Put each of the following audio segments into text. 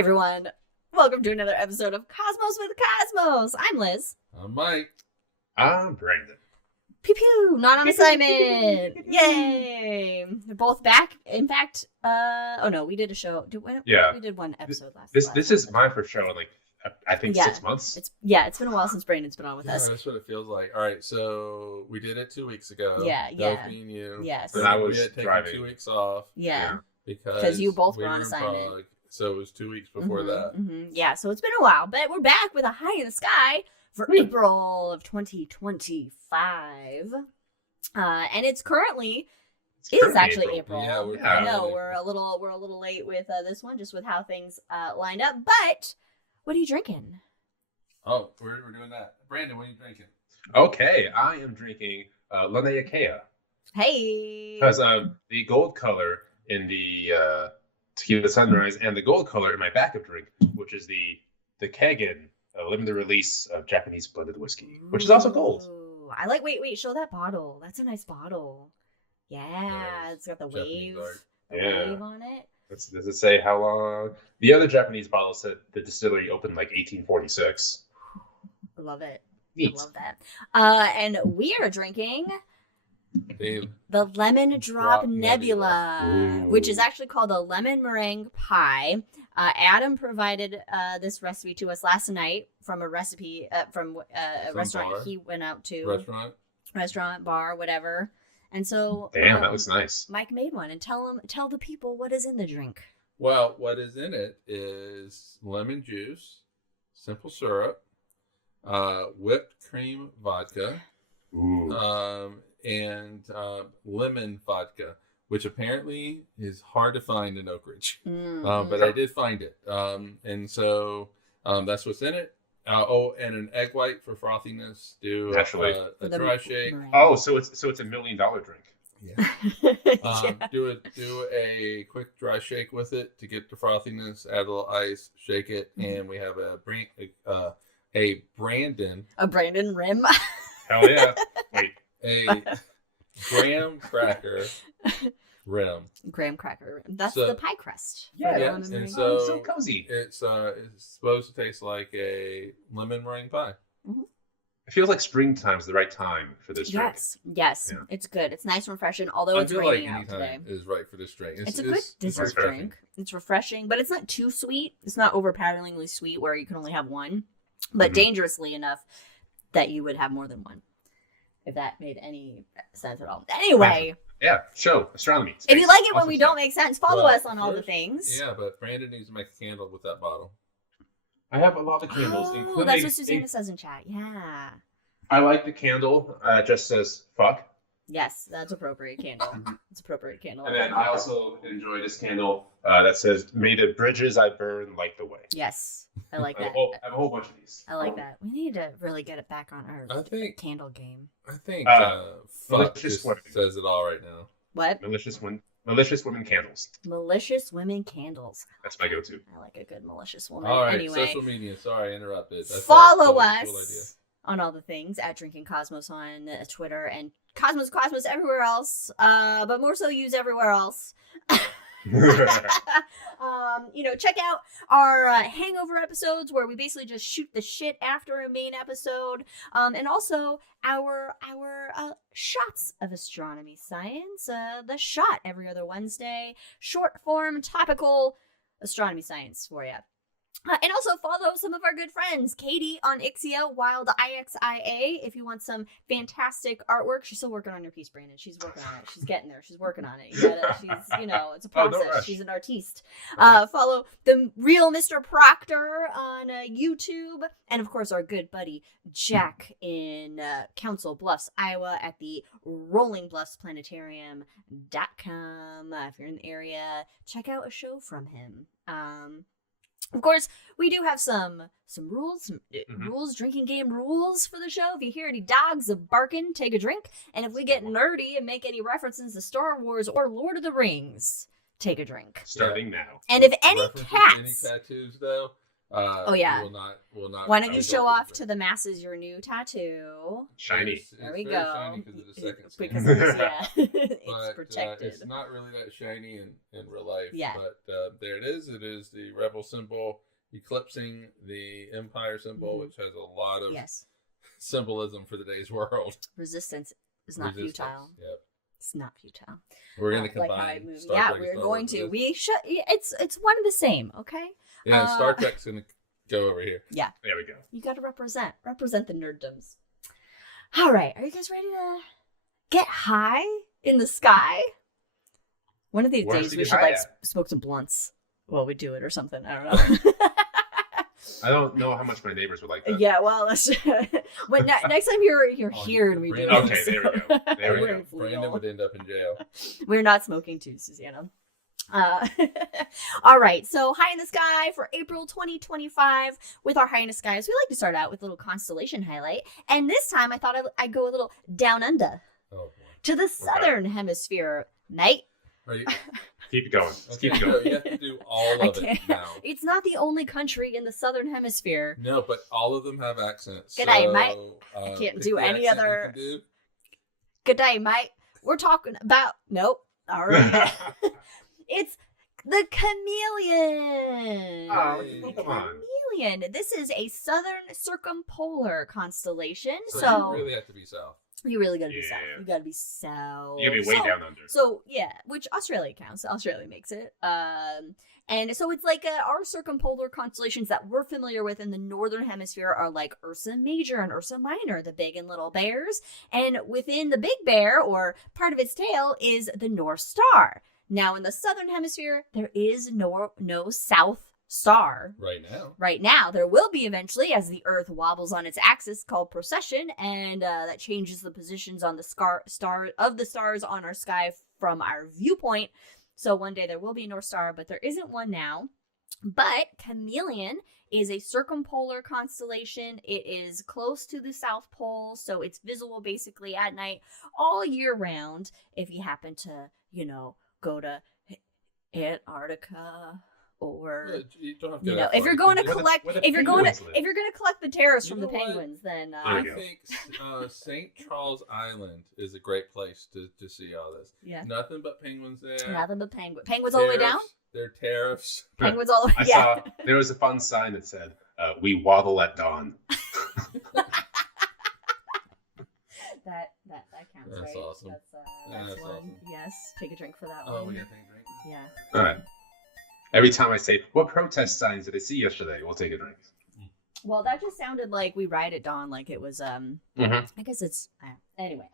Hey everyone, welcome to another episode of Cosmos with Cosmos. I'm Liz. I'm Mike. I'm Brandon. Pew pew, not on assignment. Yay! We're both back. In fact, we did a show. We did one episode last. This is my first show in I think 6 months. It's been a while since Brandon's been on with us. That's what it feels like. All right, so we did it 2 weeks ago. Yeah. That was me and you. Yes. And I was we had taken driving. 2 weeks off. Yeah. Because you both we were on in assignment. Prague, so it was 2 weeks before that. Mm-hmm. Yeah, so it's been a while, but we're back with a high in the sky for April of 2025. And it's currently actually April. Yeah, I know we're a little late with this one, just with how things lined up. But what are you drinking? Oh, we're doing that. Brandon, what are you drinking? Okay, I am drinking Wildixia. Hey, Because the gold color in the Tequila Sunrise and the gold color in my backup drink, which is the Kagan limited release of Japanese blended whiskey, which is also gold. Ooh, I like. Wait, show that bottle. That's a nice bottle. Yeah, it's got the Japanese wave, art. wave on it. Does it say how long? The other Japanese bottle said the distillery opened 1846. I love it. Neat. I love that. And we are drinking The Lemon Drop Nebula, Ooh. which is actually called a lemon meringue pie. Adam provided this recipe to us last night from a recipe from a restaurant bar. he went out to. Restaurant, bar, whatever. And so Damn, that looks nice. Mike made one, and tell the people what is in the drink. Well, what is in it is lemon juice, simple syrup, whipped cream vodka, Ooh. and lemon vodka, which apparently is hard to find in Oak Ridge. But I did find it. And so that's what's in it. And an egg white for frothiness. Do Naturally. a dry shake. Oh, so it's $1 million drink. Yeah. Yeah. Do a quick dry shake with it to get the frothiness. Add a little ice, shake it, and we have a Brandon. A Brandon rim. Hell yeah! Wait, A graham cracker rim. Graham cracker. That's So- the pie crust. Yeah, For the yeah, lemon and meringue. so- so cozy. It's supposed to taste like a lemon meringue pie. It feels like springtime's the right time for this drink. Yes, Yeah. it's good. It's nice and refreshing. Although I it's feel like raining out today. anytime is right for this drink. It's a good dessert refreshing. drink. It's refreshing, but it's not too sweet. It's not overpoweringly sweet where you can only have one, but Mhm. dangerously enough that you would have more than one. If that made any sense at all. Anyway, Yeah, show Astronomy. if you like it when Awesome we stuff. don't make sense, follow Well, us on all the first- things. Yeah, but Brandon needs to make a candle with that bottle. I have a lot of candles, Oh, including. that's what Susanna says in chat. Yeah. I like the candle. It just says "fuck," Yes, that's appropriate candle. It's appropriate candle. and then I also enjoy this candle that says "May the bridges I burn light the way." Yes, I like I that. have a whole bunch of these. I like that. We need to really get it back on our I think candle game. fuck malicious just women. says it all right now. What? Malicious women candles. Malicious women candles. That's my go-to. I like a good malicious woman. All right, Anyway, social media. Sorry, I interrupted. I thought follow that was a cool us on all the things at Drinking Cosmos on Twitter and Cosmos everywhere else. But more so use everywhere else. Check out our hangover episodes where we basically just shoot the shit after a main episode, and also our shots of astronomy science. The shot every other Wednesday, short form topical astronomy science for you. And also follow some of our good friends, Katie on Ixia, Wildixia, if you want some fantastic artwork. She's still working on her piece, Brandon. She's working on it. She's getting there. She's working on it. It's a process. rush. She's an artiste. Follow the real Mr. Proctor on YouTube. And, of course, our good buddy Jack in Council Bluffs, Iowa at the Rolling Bluffs Planetarium.com. If you're in the area, check out a show from him. Of course, we do have some rules, rules, drinking game rules for the show. If you hear any dogs barking, take a drink. And if we get nerdy and make any references to Star Wars or Lord of the Rings, take a drink. Starting now. And if any References to cats... any tattoos, though, Oh, yeah. will not. Why don't you show off to to the masses your new tattoo? Shiny. There we very go. shiny because of the second skin. Because it is, yeah, it's But protected. it's not really that shiny in real life. Yeah. But there it is. It is the rebel symbol eclipsing the empire symbol, which has a lot of symbolism for today's world. Resistance is not futile. Yep. It's not futile. We're going to combine. Star Trek, we're going to. We should. It's one and the same. Okay. Yeah, Star Trek's going to go over here. Yeah. There we go. You got to represent the nerddoms. All right, are you guys ready to get high in the sky? One of these days we should smoke some blunts while we do it or something. I don't know. I don't know how much my neighbors would like that. Yeah, well, when next time you're here and we do it. Okay, there we go. There we go. Brandon would end up in jail. We're not smoking too, Susanna. All right, so High in the Sky for April 2025. With our High in the Skies, we like to start out with a little constellation highlight. And this time I thought I'd go a little down under to the southern hemisphere, mate. Keep it going. Okay, Keep going. You have to do all of it now. It's not the only country in the southern hemisphere. No, but all of them have accents. G'day, mate. I can't do any other. G'day, mate. We're talking about. Nope. All right. It's the chameleon. Oh, come on. Chameleon. This is a southern circumpolar constellation. So you really have to be south. You really gotta be south. You gotta be south. You gotta be way down under. So yeah, which Australia counts. Australia makes it. And so it's like our circumpolar constellations that we're familiar with in the northern hemisphere are like Ursa Major and Ursa Minor, the big and little bears. And within the Big Bear, or part of its tail, is the North Star. Now in the southern hemisphere, there is no South Star. Right now. There will be eventually as the Earth wobbles on its axis called precession, and that changes the positions on the stars on our sky from our viewpoint. So one day there will be a North Star, but there isn't one now. But Chameleon is a circumpolar constellation. It is close to the South Pole, so it's visible basically at night all year round. If you happen to, go to Antarctica, or if you're going to collect the terrors from the penguins, then I think St. Charles Island is a great place to see all this. Yeah, nothing but penguins there. Nothing but penguins all the way down. They're tariffs. Penguins all the way. I saw there was a fun sign that said, "We waddle at dawn." That counts. That's right? awesome. That's one. Awesome. Yes, take a drink for that one. Oh, we gotta take a drink. Yeah. All right. Every time I say, "What protest signs did I see yesterday?" We'll take a drink. Well, that just sounded like we ride at dawn, like it was. I guess it's anyway.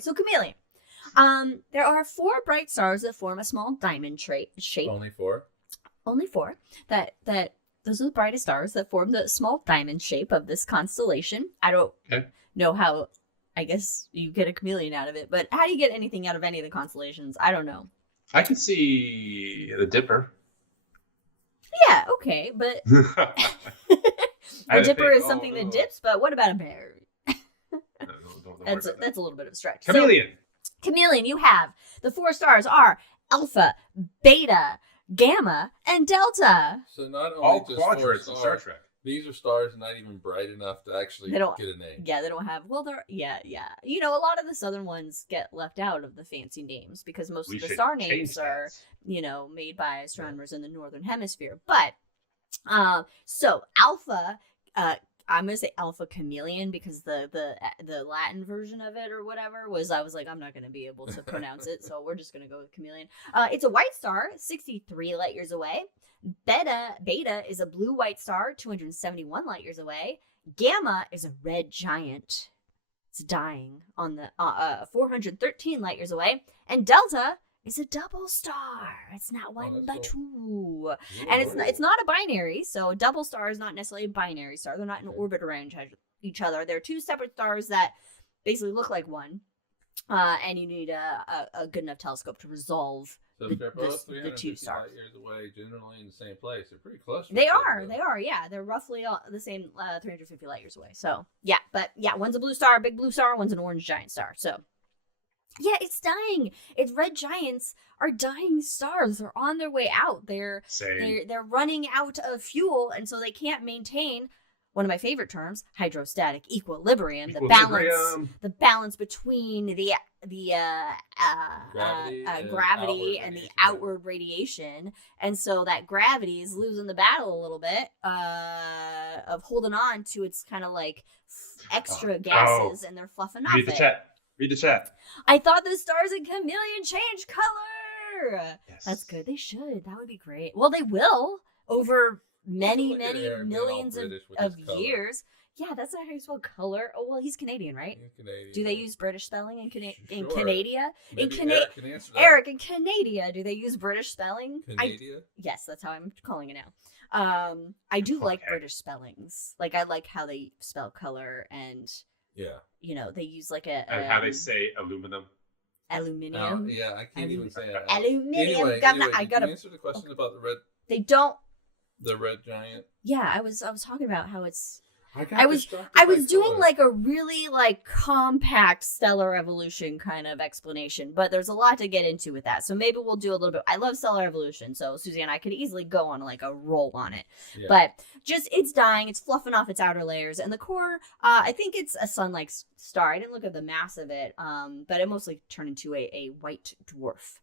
So chameleon. There are 4 bright stars that form a small diamond shape. Only 4. Only 4. That those are the brightest stars that form the small diamond shape of this constellation. I don't know how. I guess you get a chameleon out of it, but how do you get anything out of any of the constellations? I don't know. I can see the Dipper. Yeah, okay, but the Dipper is something that dips. But what about a bear? That's a little bit of a stretch. Chameleon. So, chameleon. You have the 4 stars are Alpha, Beta, Gamma, and Delta. So not only all just quadrants 4 in Star Trek. These are stars not even bright enough to actually get a name. Yeah, they don't have. Well, they're a lot of the southern ones get left out of the fancy names because most of the star names are made by astronomers in the northern hemisphere. But so Alpha, I'm gonna say Alpha Chameleon because the Latin version of it or whatever was I'm not gonna be able to pronounce it, so we're just gonna go with Chameleon. It's a white star, 63 light years away. Beta is a blue-white star, 271 light years away. Gamma is a red giant. It's dying on the 413 light years away. And Delta is a double star. It's not one but 2. And it's not a binary, so a double star is not necessarily a binary star. They're not in orbit around each other. They're 2 separate stars that basically look like one. And you need a good enough telescope to resolve they're both the 2 stars. Light years away, generally in the same place. They're pretty close. They are, yeah. They're roughly the same 350 light years away. So, yeah, but yeah, one's a blue star, big blue star, one's an orange giant star. So, Yeah, it's dying. It's red giants are dying stars. They're on their way out. They're running out of fuel, and so they can't maintain one of my favorite terms, hydrostatic equilibrium, the balance between the gravity and the outward radiation. And so that gravity is losing the battle a little bit of holding on to its kind of like extra gases, and they're fluffing off it. Read the chat. I thought the stars in chameleon change color. Yes. That's good. They should. That would be great. Well, they will over many millions of years. Yeah, that's not how you spell color. Oh, well, he's Canadian, right? He's Canadian. Do they use British spelling in Canada? Eric can answer that. Eric, in Canada, do they use British spelling? Canada? Yes, that's how I'm calling it now. I do like British spellings. Like, I like how they spell color, and they use like and how they say aluminum. Aluminium. Yeah, I can't even say that. Aluminium. Anyway, I gotta answer the question about the red. They don't. The red giant. Yeah, I was talking about how it's. I was doing like a really like compact stellar evolution kind of explanation, but there's a lot to get into with that. So maybe we'll do a little bit. I love stellar evolution, so Susie and I could easily go on like a roll on it. Yeah. But just it's dying, it's fluffing off its outer layers, and the core. I think it's a sun-like star. I didn't look at the mass of it, but it mostly turned into a white dwarf.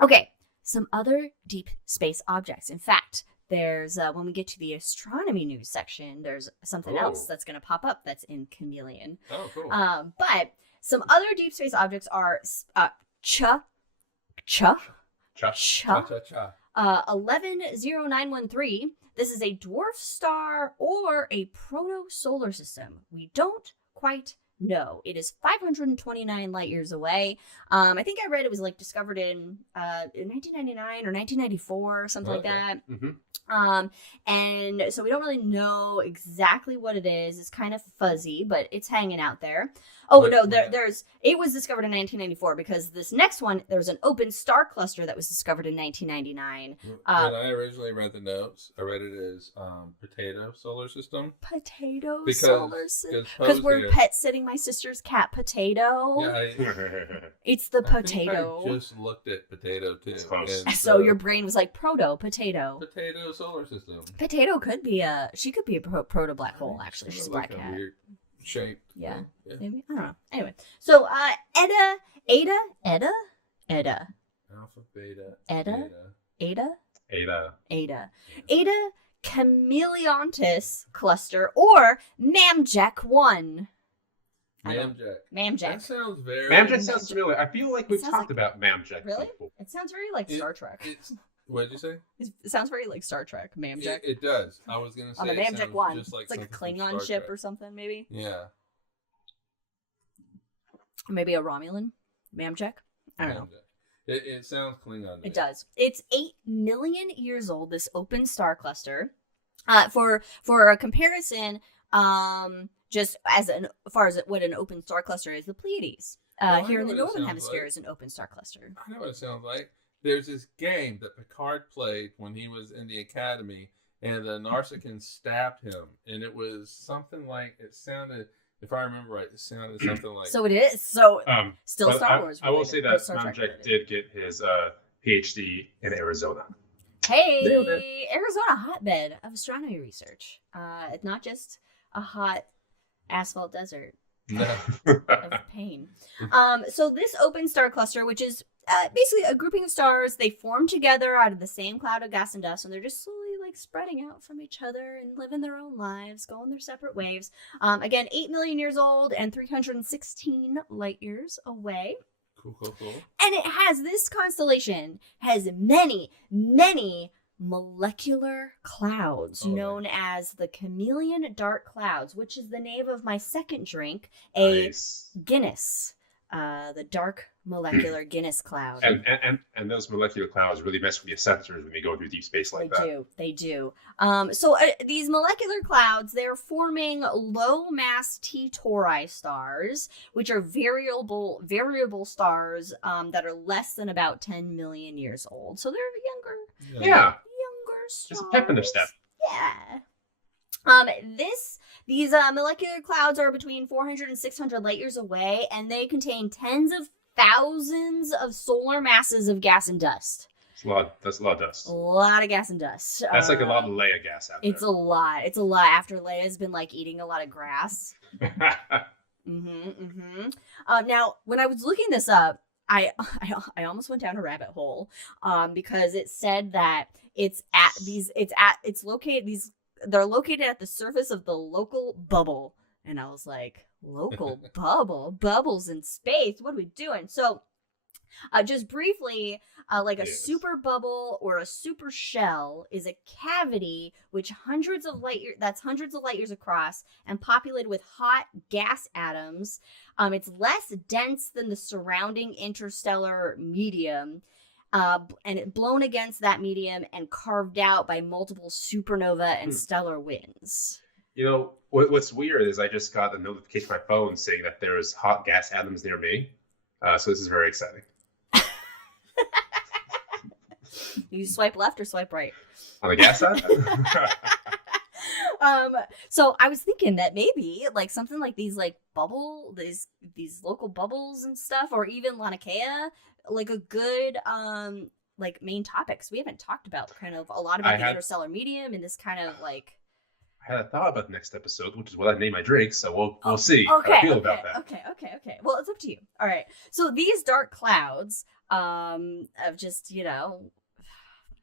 Okay, some other deep space objects. In fact. There's, when we get to the astronomy news section, there's something else that's going to pop up that's in chameleon. Oh, cool. But some other deep space objects are 110913. This is a dwarf star or a proto-solar system. We don't quite know. It is 529 light years away. I think I read it was like discovered in 1999 or 1994 or something like that. Mm-hmm. And so we don't really know exactly what it is. It's kind of fuzzy, but it's hanging out there. It was discovered in 1994 because this next one, there's an open star cluster that was discovered in 1999. When I originally read the notes, I read it as potato solar system. Solar system. Because we're pet sitting my sister's cat, Potato. Yeah, it's the potato. I just looked at potato too. So your brain was like potato solar system. Potato could be a proto black hole. Actually, she's a black cat. Weird shape. Yeah. Maybe I don't know. Anyway, so Ada. Alpha, beta. Ada Chameleontis cluster or Mamjack 1. Mamjack. That sounds very. Mamjack sounds familiar. I feel like we've talked about Mamjack. Really? It sounds very like Star Trek. What did you say? It sounds very like Star Trek, Mamjack. It does. I was going to say on the Mamjack 1. Just like it's like a Klingon ship or something, maybe? Yeah. Or maybe a Romulan Mamjack? I don't know. It sounds Klingon. It does. It's 8 million years old, this open star cluster. For a comparison, just as far as what an open star cluster is, the Pleiades here in the northern hemisphere is an open star cluster. I know what it sounds like. There's this game that Picard played when he was in the academy, and the Narsicans stabbed him, and it was something like, it sounded, if I remember right, it sounded something like. So it is. So still Star Wars. I will say that Mamjack did get his PhD in Arizona. Hey, Arizona, hotbed of astronomy research. It's not just a hot asphalt desert. No. Of pain. So this open star cluster, which is basically a grouping of stars, they form together out of the same cloud of gas and dust, and they're just slowly like spreading out from each other and living their own lives, going their separate ways. Again, 8 million years old and 316 light years away. Cool. And this constellation has many molecular clouds known as the chameleon dark clouds, which is the name of my second drink, Guinness, the dark molecular Guinness cloud. And those molecular clouds really mess with your sensors when you go through deep space like that. They do. So these molecular clouds, they're forming low mass T Tauri stars, which are variable stars that are less than about 10 million years old. So they're younger. Yeah. Younger stars. Just a pep in their step. Yeah. These molecular clouds are between 400 and 600 light years away, and they contain tens of thousands of solar masses of gas and dust. That's a lot of dust. A lot of gas and dust. That's like a lot of Leia gas out there. It's a lot. It's a lot after Leia's been like eating a lot of grass. Now, when I was looking this up, I almost went down a rabbit hole because it said that they're located at the surface of the local bubble. And I was like, local bubble? Bubbles in space? What are we doing? So, just briefly, like a super bubble or a super shell is a cavity which hundreds of light years across and populated with hot gas atoms. It's less dense than the surrounding interstellar medium. And it blown against that medium and carved out by multiple supernova and stellar winds. You know, what's weird is I just got a notification on my phone saying that there's hot gas atoms near me. So this is very exciting. You swipe left or swipe right? On the gas side? So I was thinking that maybe like something like these like these local bubbles and stuff, or even Laniakea, like a good like main topics. We haven't talked about kind of a lot about the interstellar medium and this kind of like. I had a thought about the next episode, which is what I name my drink, so we'll see how I feel about that. Okay. Well, it's up to you. All right. So these dark clouds of just,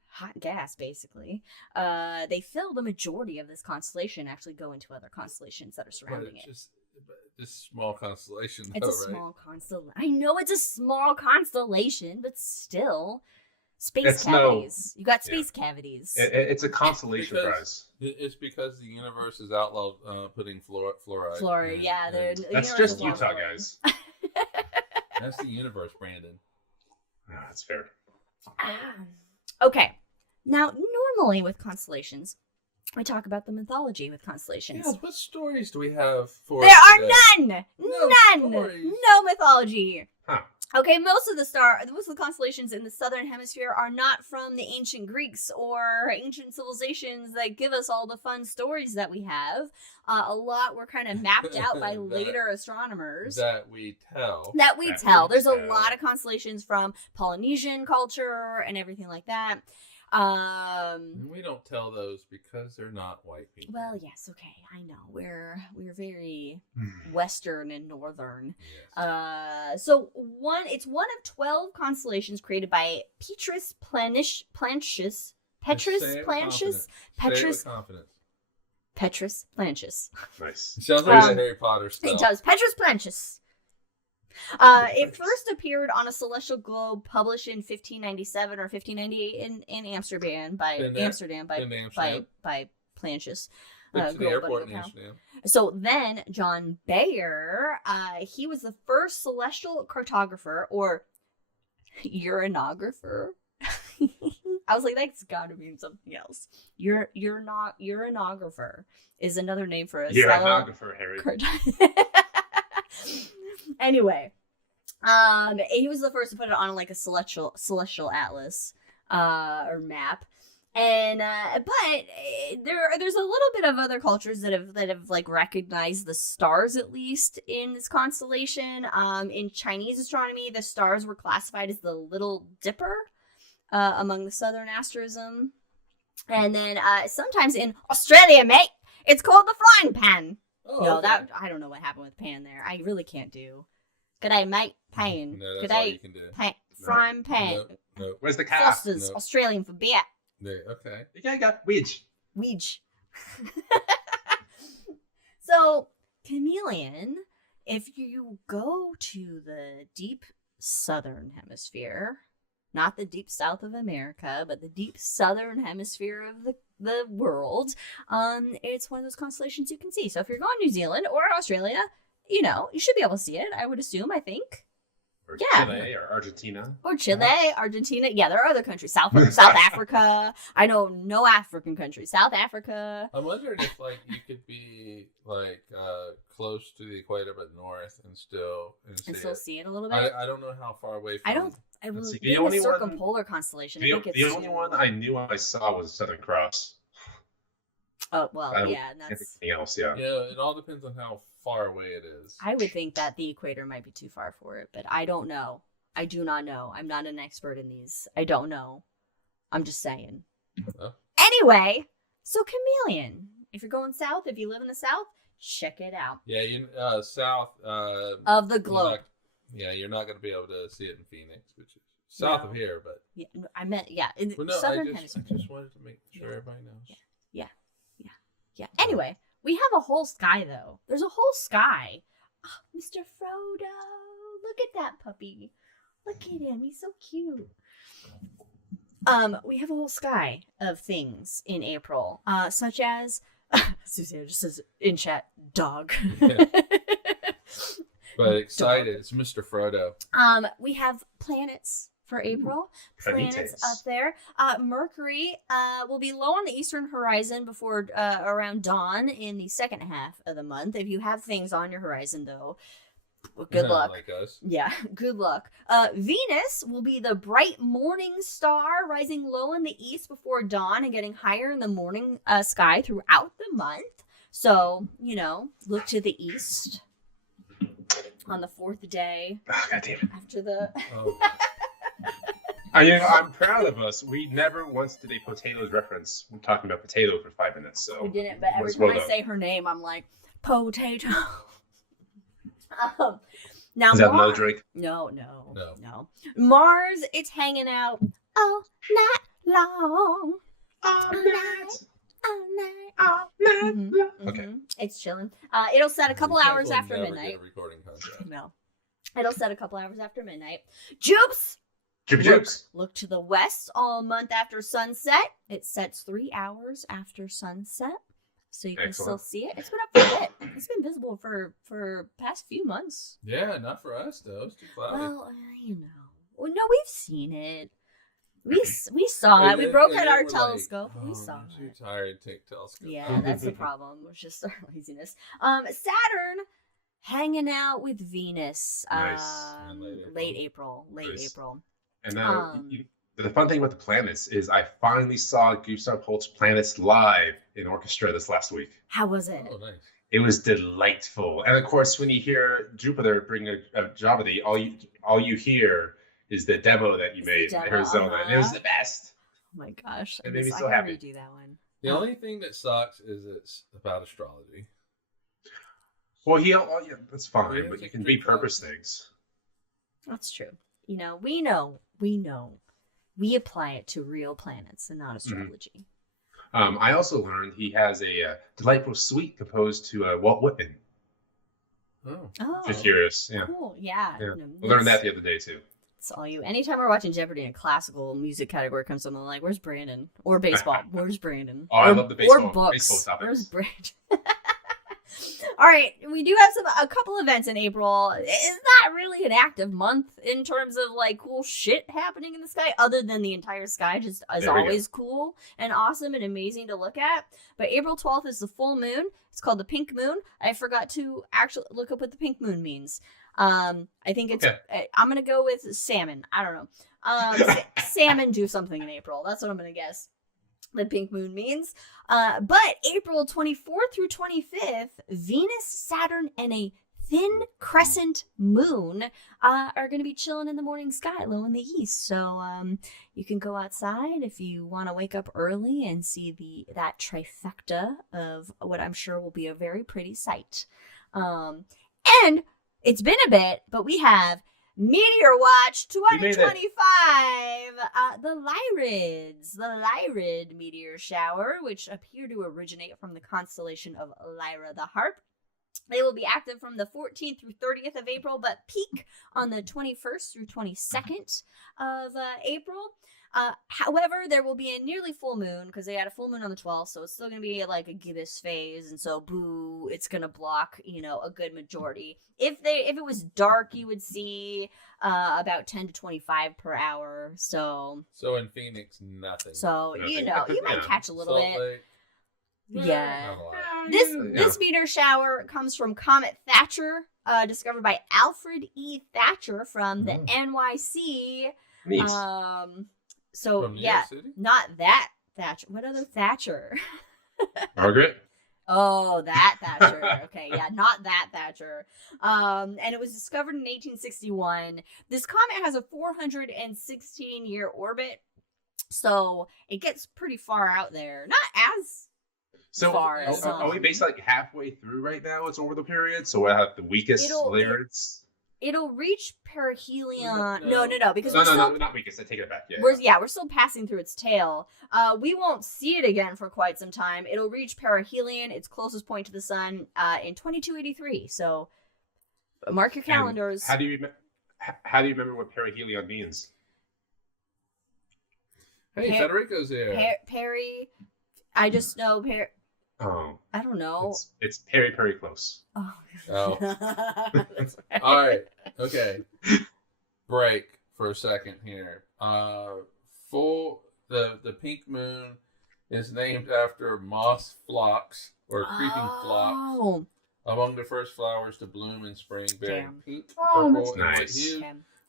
hot gas, basically, they fill the majority of this constellation, actually go into other constellations that are surrounding it. This small constellation, it's a small constellation. I know it's a small constellation, but still... Space cavities. You got space cavities. It's a consolation prize. It's because the universe is outlawed putting fluoride. Fluoride, yeah. That's just Utah, guys. That's the universe, Brandon. That's fair. Okay. Now, normally with constellations, we talk about the mythology with constellations. Yeah, what stories do we have for There are today? none! No mythology. Huh. Okay, most of the constellations in the southern hemisphere are not from the ancient Greeks or ancient civilizations that give us all the fun stories that we have. A lot were kind of mapped out by later astronomers. That we tell. There's a lot of constellations from Polynesian culture and everything like that. We don't tell those because they're not white people. Well, yes, okay, I know. We're very western and northern. Yes. So it's one of 12 constellations created by Petrus Plancius. Petrus Plancius. Nice. It sounds like a Harry Potter spell. It does. Petrus Plancius. It first appeared on a celestial globe published in 1597 or 1598 in Amsterdam by Plancius. To the airport in Amsterdam. So then John Bayer, he was the first celestial cartographer or uranographer. I was like, that's got to mean something else. Uranographer is another name for a uranographer, Harry. Anyway, he was the first to put it on like a celestial atlas or map, and but there's a little bit of other cultures that have like recognized the stars, at least in this constellation. In Chinese astronomy, the stars were classified as the Little Dipper among the southern asterism, and then sometimes in Australia, mate, it's called the Frying Pan. Oh, no, okay. that I don't know what happened with pan there. I really can't do. G'day, mate. Pan. No, that's G'day, all you can do. Frying pan. No. Where's the cat? Foster's Australian for beer. Okay. You got Weege. So, chameleon, if you go to the deep southern hemisphere, not the deep south of America, but the deep southern hemisphere of the world, it's one of those constellations you can see. So if you're going to New Zealand or Australia, you should be able to see it, I would assume, I think. Or Yeah. Chile or Argentina. Or Chile, Argentina. Yeah, there are other countries. South Africa. I know no African countries. South Africa. I'm wondering if you could be close to the equator but north and still see it a little bit. I don't know how far away from. I really see. think the circumpolar constellation. The only one I knew I saw was Southern Cross. Oh, well, I yeah, and that's... Anything else, yeah. Yeah, it all depends on how far away it is. I would think that the equator might be too far for it, but I don't know. I do not know. I'm not an expert in these. I don't know. I'm just saying. Anyway, so Chameleon. If you're going south, if you live in the south, check it out. Yeah, you south Of the globe. You're not going to be able to see it in Phoenix, which is south of here, but yeah, I meant in well, no, southern I hemisphere. just wanted to make sure everybody knows. Yeah. Anyway, we have a whole sky though. There's a whole sky. Oh, Mr. Frodo, look at that puppy. Look at him. He's so cute. We have a whole sky of things in April, such as Susanna just says in chat, dog. But excited, it's Mr. Frodo. We have planets for April. Planets up there. Mercury will be low on the eastern horizon before around dawn in the second half of the month. If you have things on your horizon, though, good luck. Like us. Yeah, good luck. Venus will be the bright morning star, rising low in the east before dawn and getting higher in the morning sky throughout the month. So, look to the east on the fourth day. Oh, God damn it. After the... Oh. I'm proud of us. We never once did a potatoes reference. We're talking about potato for 5 minutes, so... We didn't, but every time I say her name, I'm like, potato. Now Is that Mars, no drink? No. Mars, it's hanging out all night long. All night. Okay. It's chilling. It'll set a couple hours after Never midnight. get a recording contract. No. It'll set a couple hours after midnight. Jupes. Jupes. Look to the west all month after sunset. It sets 3 hours after sunset. So you can still see it. It's been up for a bit. It's been visible for past few months. Yeah, not for us though. It's too cloudy. Well, Well, no, we've seen it. We saw it. We broke out our telescope. We saw it. Too tired to take telescope. Yeah, that's the problem. It's just our laziness. Saturn hanging out with Venus. Nice. Late April. And now, the fun thing about the planets is I finally saw Gustav Holst's Planets live in orchestra this last week. How was it? Oh, nice. It was delightful. And of course, when you hear Jupiter bring a Jabadi, all you hear is the demo that you made in Arizona. And it was the best. Oh my gosh. It made me so happy. Do that one. The only thing that sucks is it's about astrology. Well, that's fine, but you can repurpose things. That's true. We know. We apply it to real planets and not astrology. I also learned he has a delightful suite composed to Walt Whitman. Oh. Just curious. Yeah. Cool. Yeah. We learned that the other day, too. It's all you. Anytime we're watching Jeopardy and a classical music category comes up, I'm like, where's Brandon? Or baseball. Where's Brandon? I love the baseball. Or books. Baseball topics. Where's Brandon? All right, we do have a couple events in April. It's not really an active month in terms of cool shit happening in the sky, other than the entire sky just is always cool and awesome and amazing to look at. But April 12th is the full moon. It's called the pink moon. I forgot to actually look up what the pink moon means. I think it's. Okay. I'm gonna go with salmon. I don't know. Salmon do something in April. That's what I'm gonna guess. The pink moon means. But April 24th through 25th, Venus, Saturn, and a thin crescent moon are going to be chilling in the morning sky low in the east. So you can go outside if you want to wake up early and see that trifecta of what I'm sure will be a very pretty sight. And it's been a bit, but we have Meteor Watch 2025, the Lyrid meteor shower, which appear to originate from the constellation of Lyra the Harp. They will be active from the 14th through 30th of April, but peak on the 21st through 22nd of April. However, there will be a nearly full moon because they had a full moon on the 12th, so it's still going to be like a gibbous phase, and so it's going to block, a good majority. If it was dark, you would see about 10 to 25 per hour. So in Phoenix, nothing. So you might catch a little bit. Lake. Yeah. This meteor shower comes from Comet Thatcher, discovered by Alfred E. Thatcher from the NYC. Neat. So from yeah, City? not that Thatcher. What other Thatcher? Margaret? Oh, that Thatcher. Okay, yeah, not that Thatcher. And it was discovered in 1861. This comet has a 416-year orbit, so it gets pretty far out there. Not as So far as are we basically like halfway through right now? It's orbital period, so we'll have the weakest layers. It'll reach perihelion. No. No, because No, we're still not weakest. I take it back. Yeah. we're still passing through its tail. We won't see it again for quite some time. It'll reach perihelion, its closest point to the sun, in 2283. So mark your calendars. How do you remember what perihelion means? Hey, Federico's here. Perry. I just know Perry. Oh, I don't know. It's very close. Oh. That's right. All right. Okay. Break for a second here. The pink moon is named after moss phlox or creeping phlox. Among the first flowers to bloom in spring, bearing pink, purple, and white hues.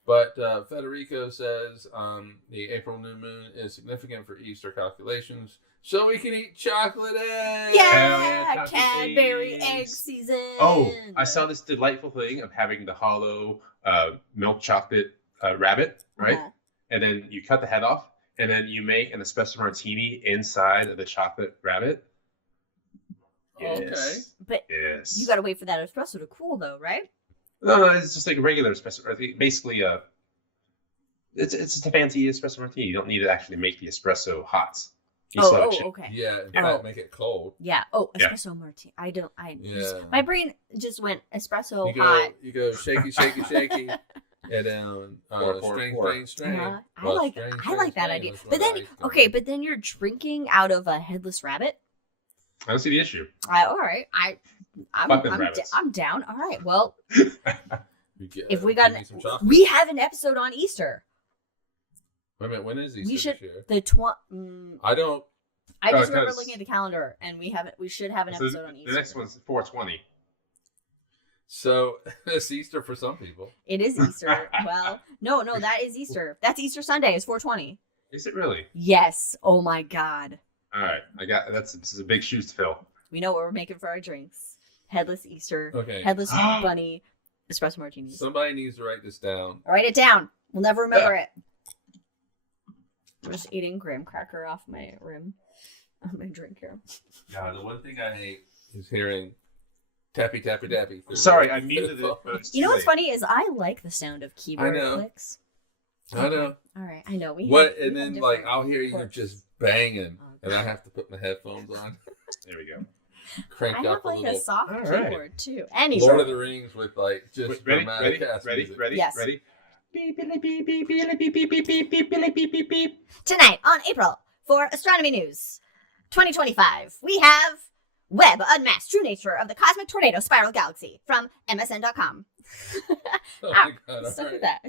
But Federico says the April new moon is significant for Easter calculations, so we can eat chocolate eggs. Yeah, Cadbury egg season. Oh, I saw this delightful thing of having the hollow milk chocolate rabbit, right? Uh-huh. And then you cut the head off, and then you make an espresso martini inside of the chocolate rabbit. Yes. Okay. But yes. you got to wait for that espresso to cool, though, right? No, it's just like a regular espresso. Basically, it's a fancy espresso martini. You don't need to actually make the espresso hot. Okay. Yeah, in fact, make it cold. Yeah. Oh, espresso martini. Yeah. My brain just went espresso hot. You go shaky, and then strain. I like that idea. But then you're drinking out of a headless rabbit. I don't see the issue. All right. I'm down. All right. Well, if we have an episode on Easter. Wait a minute. When is Easter this year? I just remember looking at the calendar, and we should have an episode on Easter. The next one's 420. So it's Easter for some people. It is Easter. Well, no, that is Easter. That's Easter Sunday. It's 420. Is it really? Yes. Oh my God. All right, this is a big shoes to fill. We know what we're making for our drinks. Headless Easter. Okay. Headless bunny. Espresso martinis. Somebody needs to write this down. Write it down. We'll never remember it. I'm just eating graham cracker off my rim. On my drink here. Yeah, the one thing I hate is hearing tappy. Sorry, I muted it. You know what's funny is I like the sound of keyboard clicks. I know. All right, I know. And then I'll hear you just banging, and I have to put my headphones on. There we go. Crank I up have a little. A soft keyboard too. Anyway, Lord of the Rings with just dramatic ready? Yes. Ready? Tonight on April for Astronomy News 2025, we have Web Unmasked True Nature of the Cosmic Tornado Spiral Galaxy from MSN.com. Oh my God, I stuck with that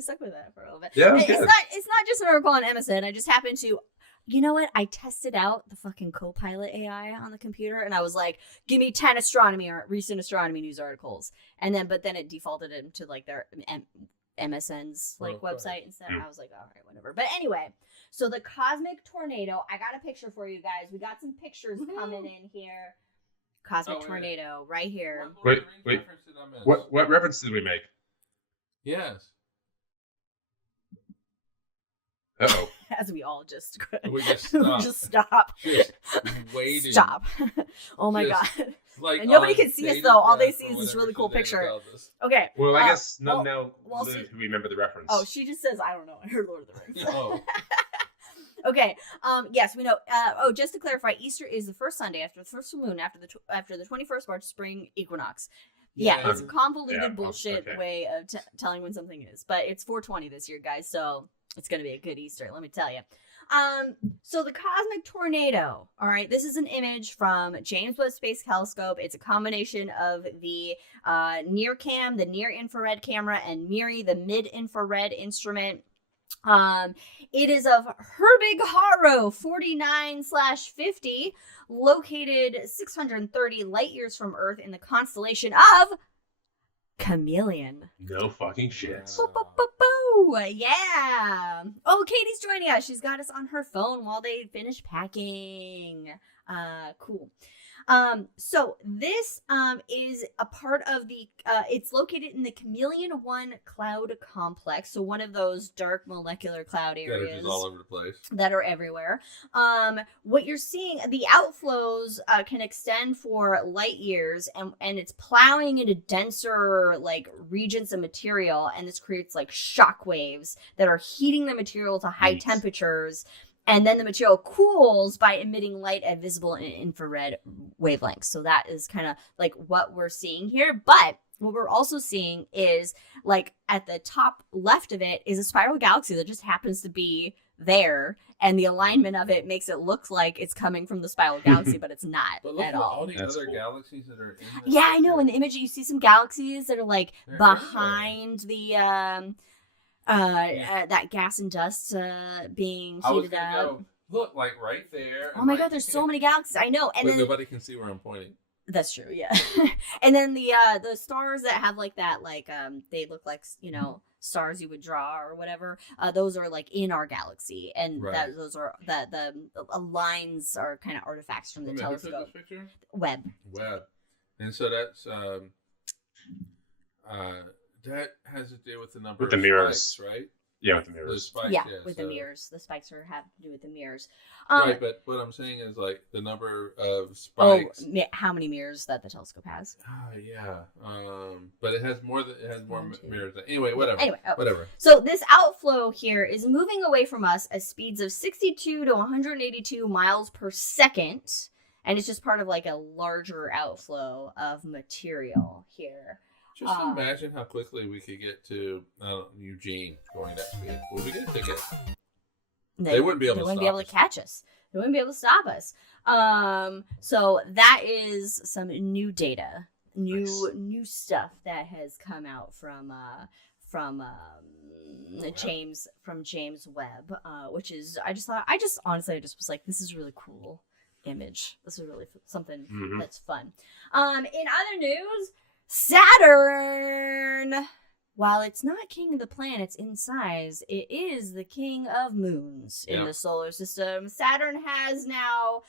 for a little bit. Yeah, it's not just an article on MSN. I just happened to, you know what? I tested out the fucking Copilot AI on the computer, and I was like, give me 10 recent astronomy news articles, but then it defaulted into their MSN's website instead. I was like, all right, whatever. But anyway, so the cosmic tornado. I got a picture for you guys. We got some pictures coming in here. Cosmic tornado right here. Wait. What reference did we make? Yes. Uh-oh. As we all just stop. Just waiting. Stop. Oh my God. And nobody can see us though. All they see is this really cool picture. Okay. Well, I guess none now who remember the reference. Oh, she just says, I don't know. I heard Lord of the Rings. Oh. Okay. Yes, we know. Just to clarify, Easter is the first Sunday after the first moon after the 21st March spring equinox. Yeah, it's a convoluted bullshit way of telling when something is, but it's 420 this year, guys. So it's gonna be a good Easter, let me tell you. So the cosmic tornado. All right, this is an image from James Webb Space Telescope. It's a combination of the NIRCam, the near infrared camera, and MIRI, the mid infrared instrument. It is of Herbig-Haro 49/50, located 630 light years from Earth in the constellation of Chameleon. No fucking shit. Yeah. Oh, Katie's joining us. She's got us on her phone while they finish packing. Cool. So this is a part of the it's located in the Chameleon 1 cloud complex, so one of those dark molecular cloud That are areas just all over the place. that are everywhere. What you're seeing, the outflows can extend for light years, and it's plowing into denser like regions of material, and this creates like shock waves that are heating the material to high temperatures. And then the material cools by emitting light at visible and infrared wavelengths. So that is kind of like what we're seeing here. But what we're also seeing is like at the top left of it is a spiral galaxy that just happens to be there. And the alignment of it makes it look like it's coming from the spiral galaxy, but it's not But look at at all. all the That's other cool. galaxies that are in this Yeah, I know. picture. In the image, you see some galaxies that are like They're behind the that gas and dust being I was heated gonna up. go, look, like right there. Oh and my right god, there's so here. many galaxies. I know. And But then nobody can see where I'm pointing. that's true, yeah. And then the stars that have like that, like they look like, you know, stars you would draw or whatever. Those are like in our galaxy, and Right. those are the lines are kind of artifacts from the Wait a minute, who took telescope this picture? Webb. Webb. And so that's that has to do with the number With the of mirrors. spikes, right? Yeah, with the Those mirrors. spikes, Yeah, with the so- mirrors. The spikes have to do with the mirrors. Right, but what I'm saying is like the number of Oh, spikes. how many mirrors that the telescope has? Yeah. But it has more One, two. mirrors. Anyway, whatever. Anyway, Whatever. So this outflow here is moving away from us at speeds of 62 to 182 miles per second. And it's just part of like a larger outflow of material here. Just imagine how quickly we could get to Eugene going that speed. Would we get a ticket? They wouldn't be able to They wouldn't stop be able to us. catch us. They wouldn't be able to stop us. So that is some new data, new stuff that has come out from James Webb, which is I just honestly was like, this is really cool image. This is really something that's fun. In other news, Saturn, while it's not king of the planets in size, it is the king of moons in the solar system. Saturn has now,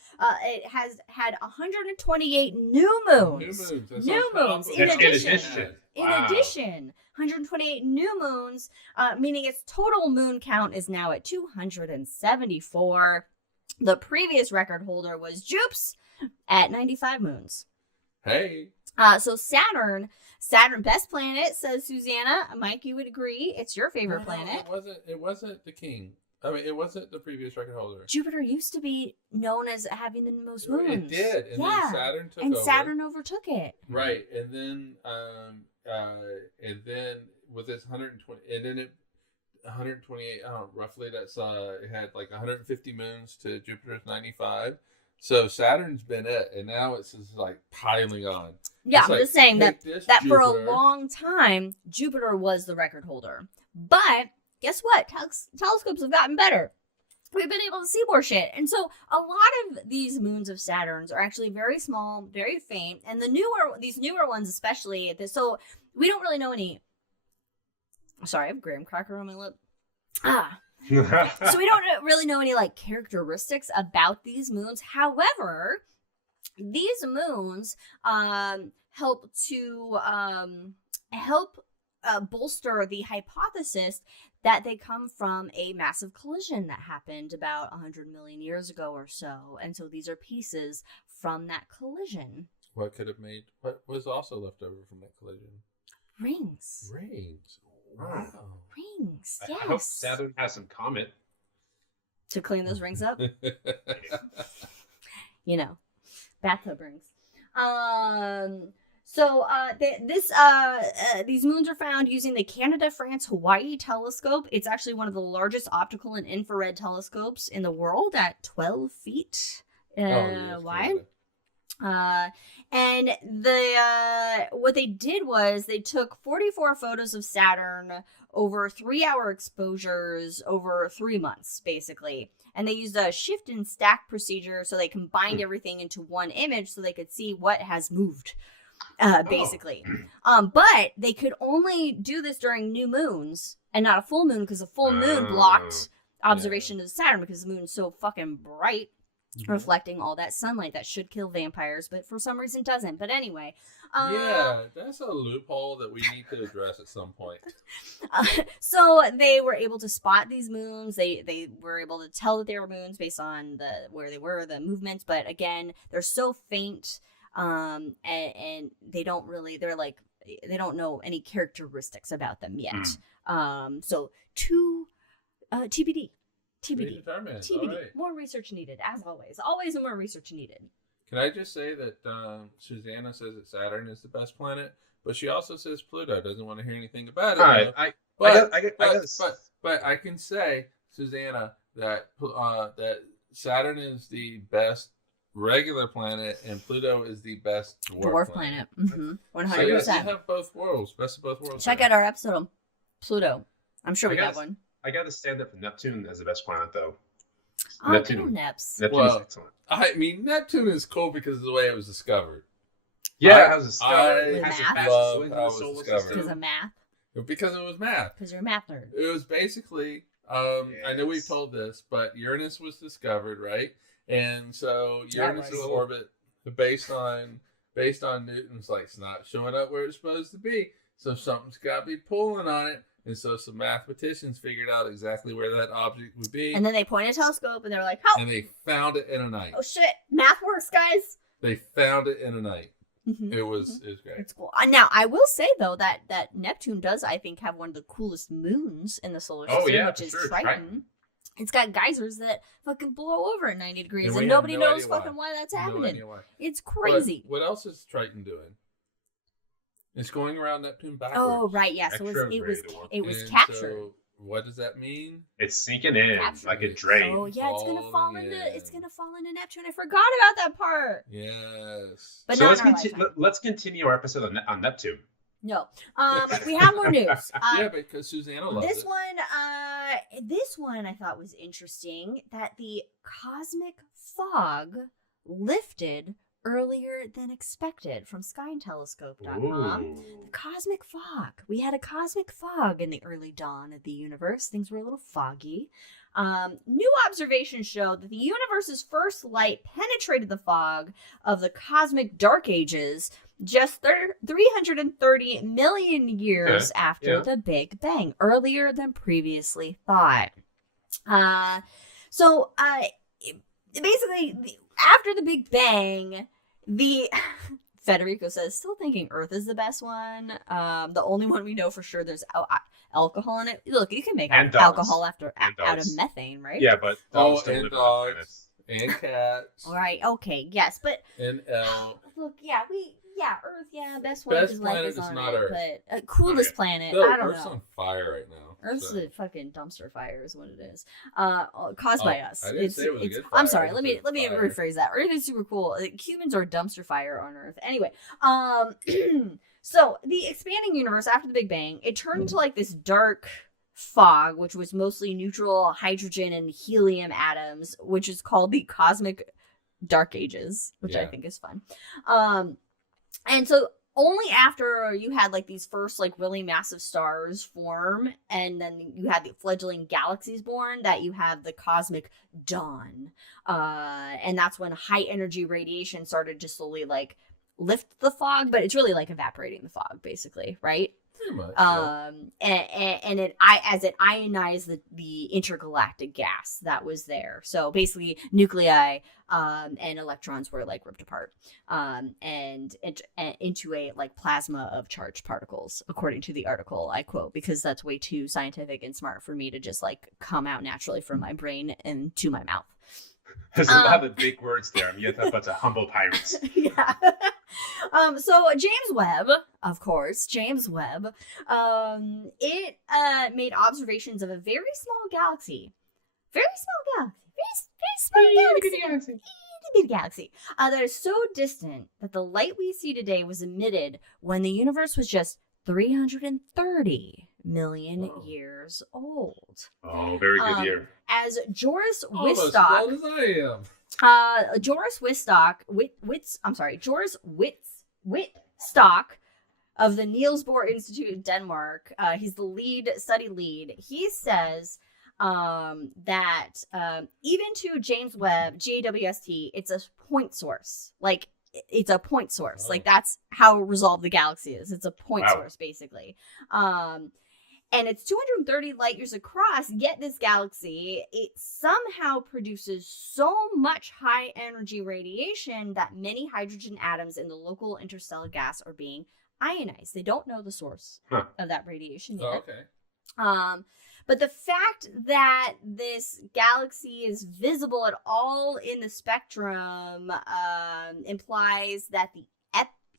it has had 128 new moons. New moons. In That's addition. In Wow. addition, 128 new moons, meaning its total moon count is now at 274. The previous record holder was Jupes at 95 moons. Hey. So Saturn, best planet, says Susanna. Mike, you would agree. It's your favorite planet. It wasn't the king. I mean, it wasn't the previous record holder. Jupiter used to be known as having the most moons. It did, and then Saturn took and over. Saturn overtook it. Right, and then with this 120, and then it 128. Roughly that's it had like 150 moons to Jupiter's 95. So Saturn's been it, and now it's just like piling on. Yeah, It's I'm like, just saying that take this, for a Jupiter. long time, Jupiter was the record holder. But guess what? Telescopes have gotten better. We've been able to see more shit. And so a lot of these moons of Saturn's are actually very small, very faint. And these newer ones especially, so we don't really know any... Sorry, I have graham cracker on my lip. So we don't really know any like characteristics about these moons. However, these moons help to bolster the hypothesis that they come from a massive collision that happened about 100 million years ago or so. And so these are pieces from that collision. What was also left over from that collision? Rings. Rings. Wow. Rings, I yes. hope Saturn has some comet. To clean those rings up. You know, bathtub rings. These moons are found using the Canada-France-Hawaii telescope. It's actually one of the largest optical and infrared telescopes in the world at 12 feet wide. And what they did was they took 44 photos of Saturn over 3-hour exposures over 3 months, basically. And they used a shift and stack procedure, so they combined everything into one image so they could see what has moved, basically. But they could only do this during new moons and not a full moon, because a full moon blocked observation of Saturn because the moon's so fucking bright. reflecting all that sunlight that should kill vampires, but for some reason doesn't. But anyway. Yeah, that's a loophole that we need to address at some point. So they were able to spot these moons. They were able to tell that they were moons based on where they were, the movements. But again, they're so faint, and they don't really. They don't know any characteristics about them yet. So TBD. TBD. TBD. Right. More research needed, as always. Always more research needed. Can I just say that Susanna says that Saturn is the best planet, but she also says Pluto doesn't want to hear anything about it. But I can say, Susanna, that that Saturn is the best regular planet and Pluto is the best dwarf planet. 100%. So yes, you have both worlds, best of both worlds. Check out our episode on Pluto. I'm sure we have one. I got to stand up for Neptune as the best planet, though. Neptune is excellent. I mean, Neptune is cool because of the way it was discovered. Yeah, it has a star. It has a love how it was discovered. Because of math. Because it was math. Because you're a math nerd. It was basically, I know we've told this, but Uranus was discovered, right? And so Uranus' orbit, based on Newton's, like, it's not showing up where it's supposed to be. So something's got to be pulling on it. And so some mathematicians figured out exactly where that object would be. And then they pointed a telescope and they were like, oh! And they found it in a night. Oh, shit. Math works, guys. They found it in a night. Mm-hmm. It was great. It's cool. Now, I will say, though, that Neptune does, I think, have one of the coolest moons in the solar system, which is Triton. It's got geysers that fucking blow over at 90 degrees, and nobody knows fucking why that's happening. It's crazy. What else is Triton doing? It's going around Neptune backwards. Oh, right, yeah. So it was captured. So what does that mean? It's sinking in like a drain. Oh yeah, it's gonna fall into Neptune. I forgot about that part. Yes. But so let's continue our episode on Neptune. No. We have more news. Yeah, because Susanna loves this one. This one I thought was interesting, that the cosmic fog lifted earlier than expected from skytelescope.com. The cosmic fog. We had a cosmic fog in the early dawn of the universe. Things were a little foggy. New observations showed that the universe's first light penetrated the fog of the cosmic dark ages just 330 million years after the Big Bang, earlier than previously thought. So basically, after the Big Bang, Federico says, still thinking Earth is the best one. The only one we know for sure there's alcohol in it. Look, you can make alcohol out of methane, right? Yeah, but and dogs and cats. All right, okay, yes, but and look, Earth, best one because life is on not it, Earth. But coolest planet, no, I don't Earth's know. on fire right now. Earth's a fucking dumpster fire is what it is. Caused by us. I didn't say it was a good fire. I'm sorry. Let me rephrase that. Earth is super cool. Humans are a dumpster fire on Earth. Anyway, so the expanding universe after the Big Bang, it turned into like this dark fog, which was mostly neutral hydrogen and helium atoms, which is called the cosmic dark ages, which I think is fun. And so only after you had like these first like really massive stars form, and then you had the fledgling galaxies born, that you have the cosmic dawn. And that's when high energy radiation started to slowly like lift the fog, but it's really like evaporating the fog basically, right? Pretty much, and it ionized the intergalactic gas that was there. So basically nuclei and electrons were like ripped apart and into a like plasma of charged particles, according to the article I quote, because that's way too scientific and smart for me to just like come out naturally from my brain and to my mouth. There's a lot of big words there. I'm yet a bunch of humble pirates. Yeah. So James Webb, of course, it made observations of a very small galaxy. Very small galaxy. Itty galaxy. That is so distant that the light we see today was emitted when the universe was just 330 million years old. Oh, very good year. As Joris Wittstock, Wittstock, as old as I am. Joris Wittstock of the Niels Bohr Institute in Denmark. He's the study lead. He says that even to James Webb, GAWST, it's a point source. Like, it's a point source. Oh. Like, that's how resolved the galaxy is. It's a point Wow. source, basically. And it's 230 light years across, yet this galaxy, it somehow produces so much high energy radiation that many hydrogen atoms in the local interstellar gas are being ionized. They don't know the source of that radiation yet. Oh, okay. But the fact that this galaxy is visible at all in the spectrum implies that the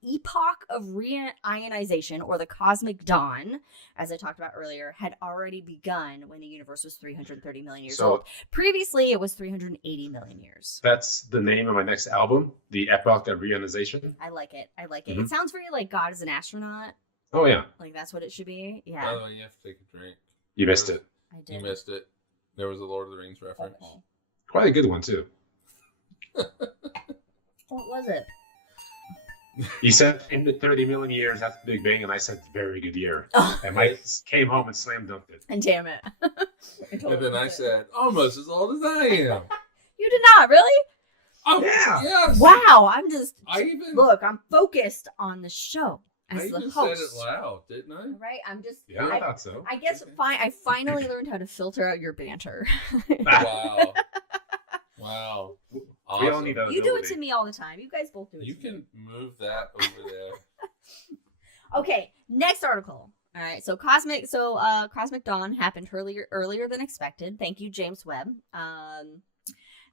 epoch of reionization, or the cosmic dawn, as I talked about earlier, had already begun when the universe was 330 million years old. Previously, it was 380 million years. That's the name of my next album, The Epoch of Reionization. I like it. Mm-hmm. It sounds very like God is an astronaut. Oh, yeah. Like, that's what it should be. Yeah. By the way, you have to take a drink. You missed it. I did. You missed it. There was a Lord of the Rings reference. Okay. Quite a good one, too. What was it? You said in 30 million years after the Big Bang, and I said very good year. Oh. And Mike came home and slam dunked it. And damn it. And then I said, almost as old as I am. You did not, really? Oh, Yeah. Yes. Wow, I'm just... Look, I'm focused on the show as I the even host. said it loud, didn't I? Right? I'm just... Yeah, I thought so. I guess I finally learned how to filter out your banter. Wow. Wow. Awesome. We all need that You do it ability. to me all the time. You guys both do it You to me. can move that over there. Okay, next article. All right, so Cosmic Dawn happened earlier than expected. Thank you, James Webb.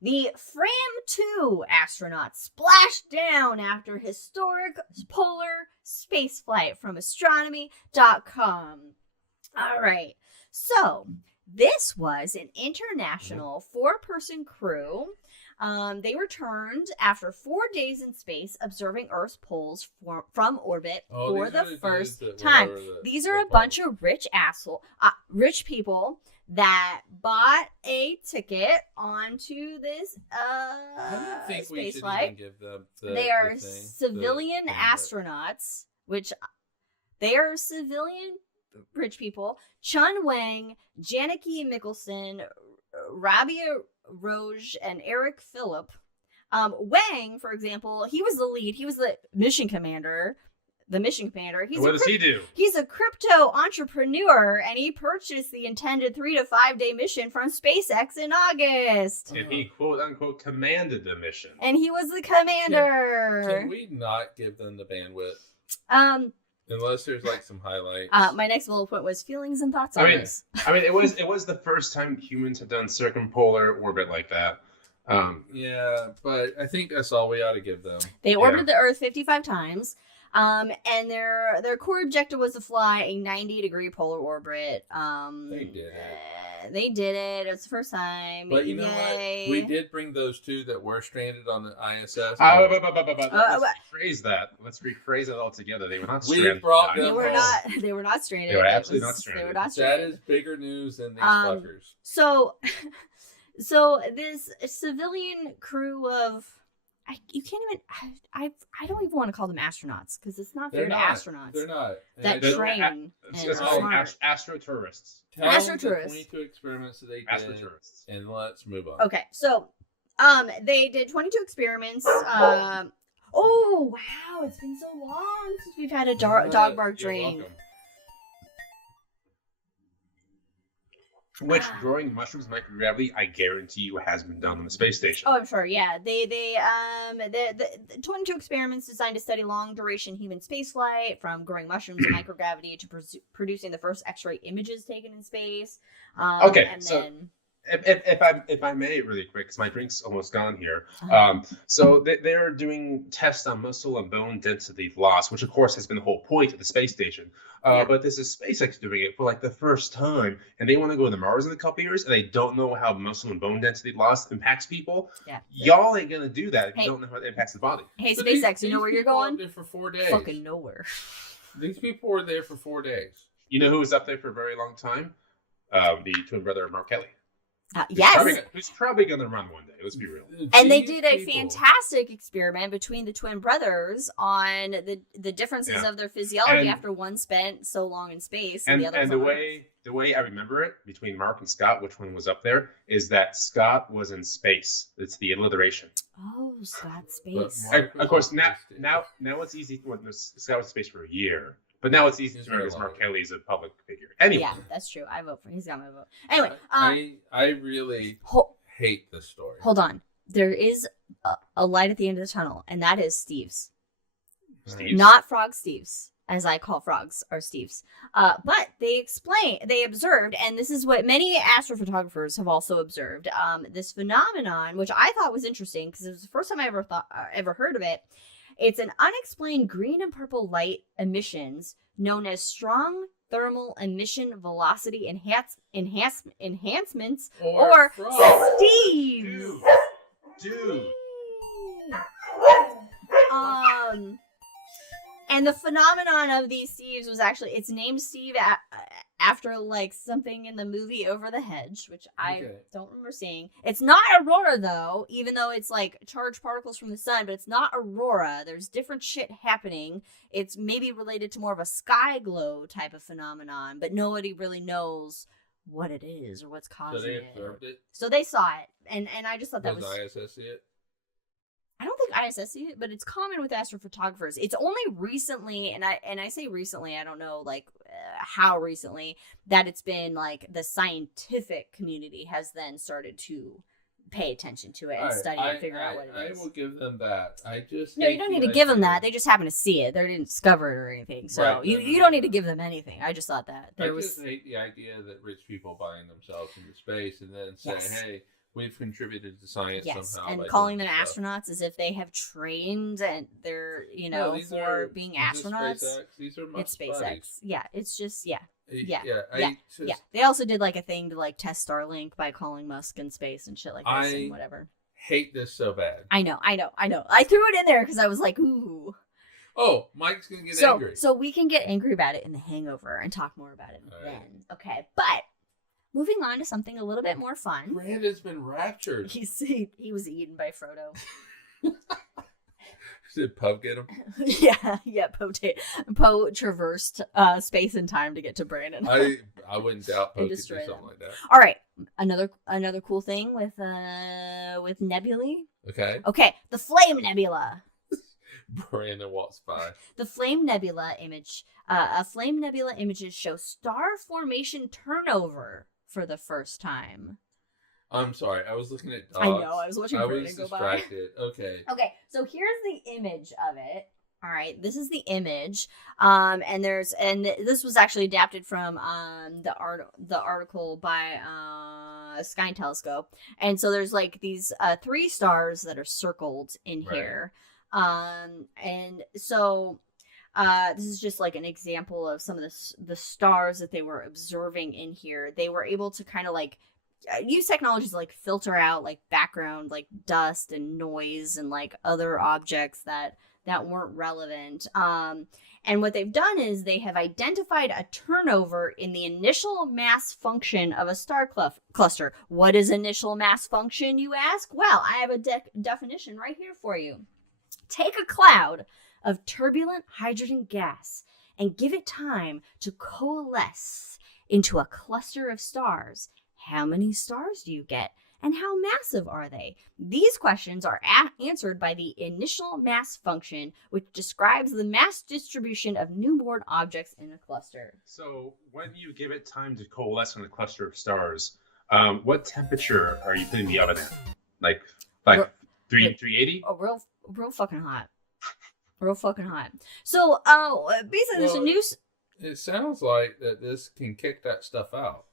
The Fram-2 astronauts splashed down after historic polar spaceflight from Astronomy.com. All right, so this was an international 4-person crew. They returned after 4 days in space, observing Earth's poles from orbit for the first time. These are a bunch of rich people that bought a ticket onto this I don't think we space should flight. even give them They are civilian astronauts, which they are civilian rich people. Chun Wang, Janaki Mickelson, Rabia Roge, and Eric Phillip. Wang, for example, he was the lead. He was the mission commander. What does he do? He's a crypto entrepreneur, and he purchased the intended 3 to 5 day mission from SpaceX in August. And he quote unquote commanded the mission. And he was the commander. Can we not give them the bandwidth? Unless there's like some highlights. My next bullet point was feelings and thoughts on this. I mean, it was the first time humans had done circumpolar orbit like that. Yeah, but I think that's all we ought to give them. They orbited the Earth 55 times. And their core objective was to fly a 90-degree polar orbit. They did it. They did it. It was the first time. But you know what? We did bring those 2 that were stranded on the ISS. Let's rephrase that. Let's rephrase it all together. They were not stranded. They were not stranded. They were absolutely not stranded. They were not stranded. That is bigger news than these fuckers. So this civilian crew of... I don't even want to call them astronauts because it's not fair to astronauts. They're not. Train. It's called astro-tourists. Astro-tourists. 22 experiments that they did. Astro-tourists. And let's move on. Okay, so they did 22 experiments. Oh wow, it's been so long since we've had a dog bark dream. Which growing mushrooms microgravity, I guarantee you, has been done on the space station. Oh, I'm sure. Yeah, the 22 experiments designed to study long duration human spaceflight, from growing mushrooms in microgravity to producing the first X-ray images taken in space. If I may, really quick, because my drink's almost gone here. So they're doing tests on muscle and bone density loss, which of course has been the whole point of the space station. But this is SpaceX doing it for like the first time, and they want to go to Mars in a couple years, and they don't know how muscle and bone density loss impacts people. Yeah. Y'all ain't gonna do that if you don't know how it impacts the body. Hey, so SpaceX, you know where you're going? There for 4 days. Fucking nowhere. These people were there for 4 days. You know who was up there for a very long time? The twin brother of Mark Kelly. Yes. Who's probably going to run one day. Let's be real. And they did a fantastic experiment between the twin brothers on the differences of their physiology after one spent so long in space and the other was on Earth. The way I remember it between Mark and Scott, which one was up there, is that Scott was in space. It's the alliteration. Oh, Scott's space. Of course, now it's easy. Scott was in space for a year. But now it's easy to remember because Mark Kelly's a public figure. Anyway. Yeah, that's true. I vote for him. He's got my vote. Anyway. I really hate this story. Hold on. There is a light at the end of the tunnel, and that is Steve's. Not Frog Steve's, as I call frogs, are Steve's. But they observed, and this is what many astrophotographers have also observed, this phenomenon, which I thought was interesting because it was the first time I ever heard of it. It's an unexplained green and purple light emissions known as strong thermal emission velocity enhancements or Steve's. Dude. And the phenomenon of these Steves was actually, it's named Steve after like something in the movie Over the Hedge, which I don't remember seeing. It's not aurora though, even though it's like charged particles from the sun, but it's not aurora. There's different shit happening. It's maybe related to more of a sky glow type of phenomenon, but nobody really knows what it is or what's causing it. So they observed it? So they saw it, and I just thought that was... Does ISS see it? I don't think ISS see it, but it's common with astrophotographers. It's only recently, and I say recently, I don't know like how recently, that it's been like the scientific community has then started to pay attention to it and study and figure out what it is. I will give them that. No, you don't need to give them that. They just happen to see it. They didn't discover it or anything. So right, you don't need to give them anything. I just thought that. I just hate the idea that rich people buying themselves into space and then say, hey, we've contributed to science somehow. And calling them astronauts as if they have trained and they're, for being astronauts. These are it's SpaceX. Buddies. Yeah, it's just, Yeah. They also did like a thing to like test Starlink by calling Musk in space and shit like this and whatever. Hate this so bad. I know. I threw it in there because I was like, ooh. Oh, Mike's gonna get angry. So we can get angry about it in The Hangover and talk more about it then. Okay, but moving on to something a little bit more fun. Brandon's been raptured. He was eaten by Frodo. Did Poe get him? Yeah. Poe traversed space and time to get to Brandon. I wouldn't doubt Poe could do something like that. All right, another cool thing with nebulae. Okay, the Flame Nebula. Brandon walks by. The Flame Nebula image. Flame Nebula images show star formation turnover for the first time. I'm sorry, I was looking at dogs. I know, I was watching Brandon go by. Okay, so here's the image of it. All right, this is the image. And this was actually adapted from the article by Sky Telescope. And so there's like these 3 stars that are circled in here. And so this is just like an example of some of the stars that they were observing in here. They were able to kind of like use technologies like filter out like background, like dust and noise and like other objects that weren't relevant. And what they've done is they have identified a turnover in the initial mass function of a star cluster. What is initial mass function, you ask? Well, I have a definition right here for you. Take a cloud of turbulent hydrogen gas and give it time to coalesce into a cluster of stars. How many stars do you get? And how massive are they? These questions are answered by the initial mass function, which describes the mass distribution of newborn objects in a cluster. So when you give it time to coalesce in a cluster of stars, what temperature are you putting the oven at? Like 380? Oh, real fucking hot. Real fucking hot. So basically there's a new... It sounds like that this can kick that stuff out.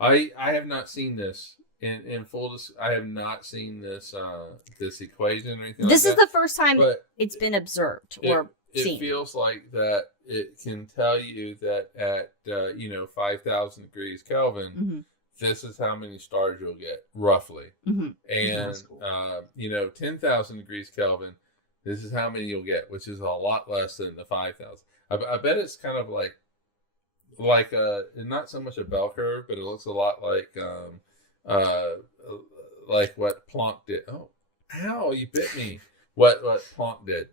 I have not seen this in full. I have not seen this this equation or anything. This like is the first time it's been observed or seen. It feels like that it can tell you that at 5,000 degrees Kelvin, this is how many stars you'll get roughly, and cool. 10,000 degrees Kelvin, this is how many you'll get, which is a lot less than the 5,000. I bet it's kind of like not so much a bell curve, but it looks a lot like uh, like what Planck did. Oh, ow! You bit me. What Planck did,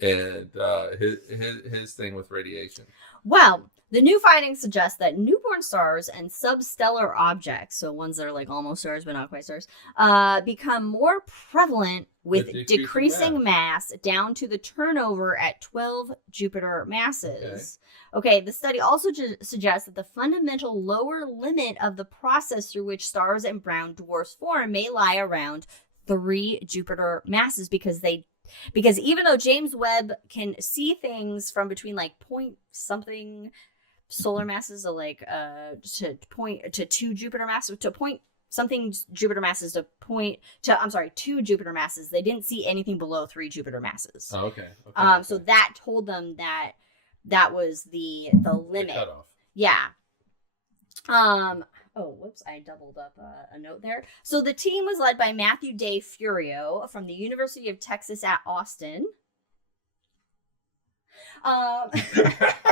and his thing with radiation. Well, the new findings suggest that newborn stars and substellar objects, so ones that are like almost stars but not quite stars, become more prevalent with decreasing mass down to the turnover at 12 Jupiter masses. Okay, the study also suggests that the fundamental lower limit of the process through which stars and brown dwarfs form may lie around 3 Jupiter masses because even though James Webb can see things from between like point something solar masses of like to point to 2 Jupiter masses to point something Jupiter masses to point to 2 Jupiter masses, they didn't see anything below 3 Jupiter masses. Oh, okay. So that told them that was the limit. The cutoff. Yeah. Oh, whoops, I doubled up a note there. So the team was led by Matthew Day Furio from the University of Texas at Austin. I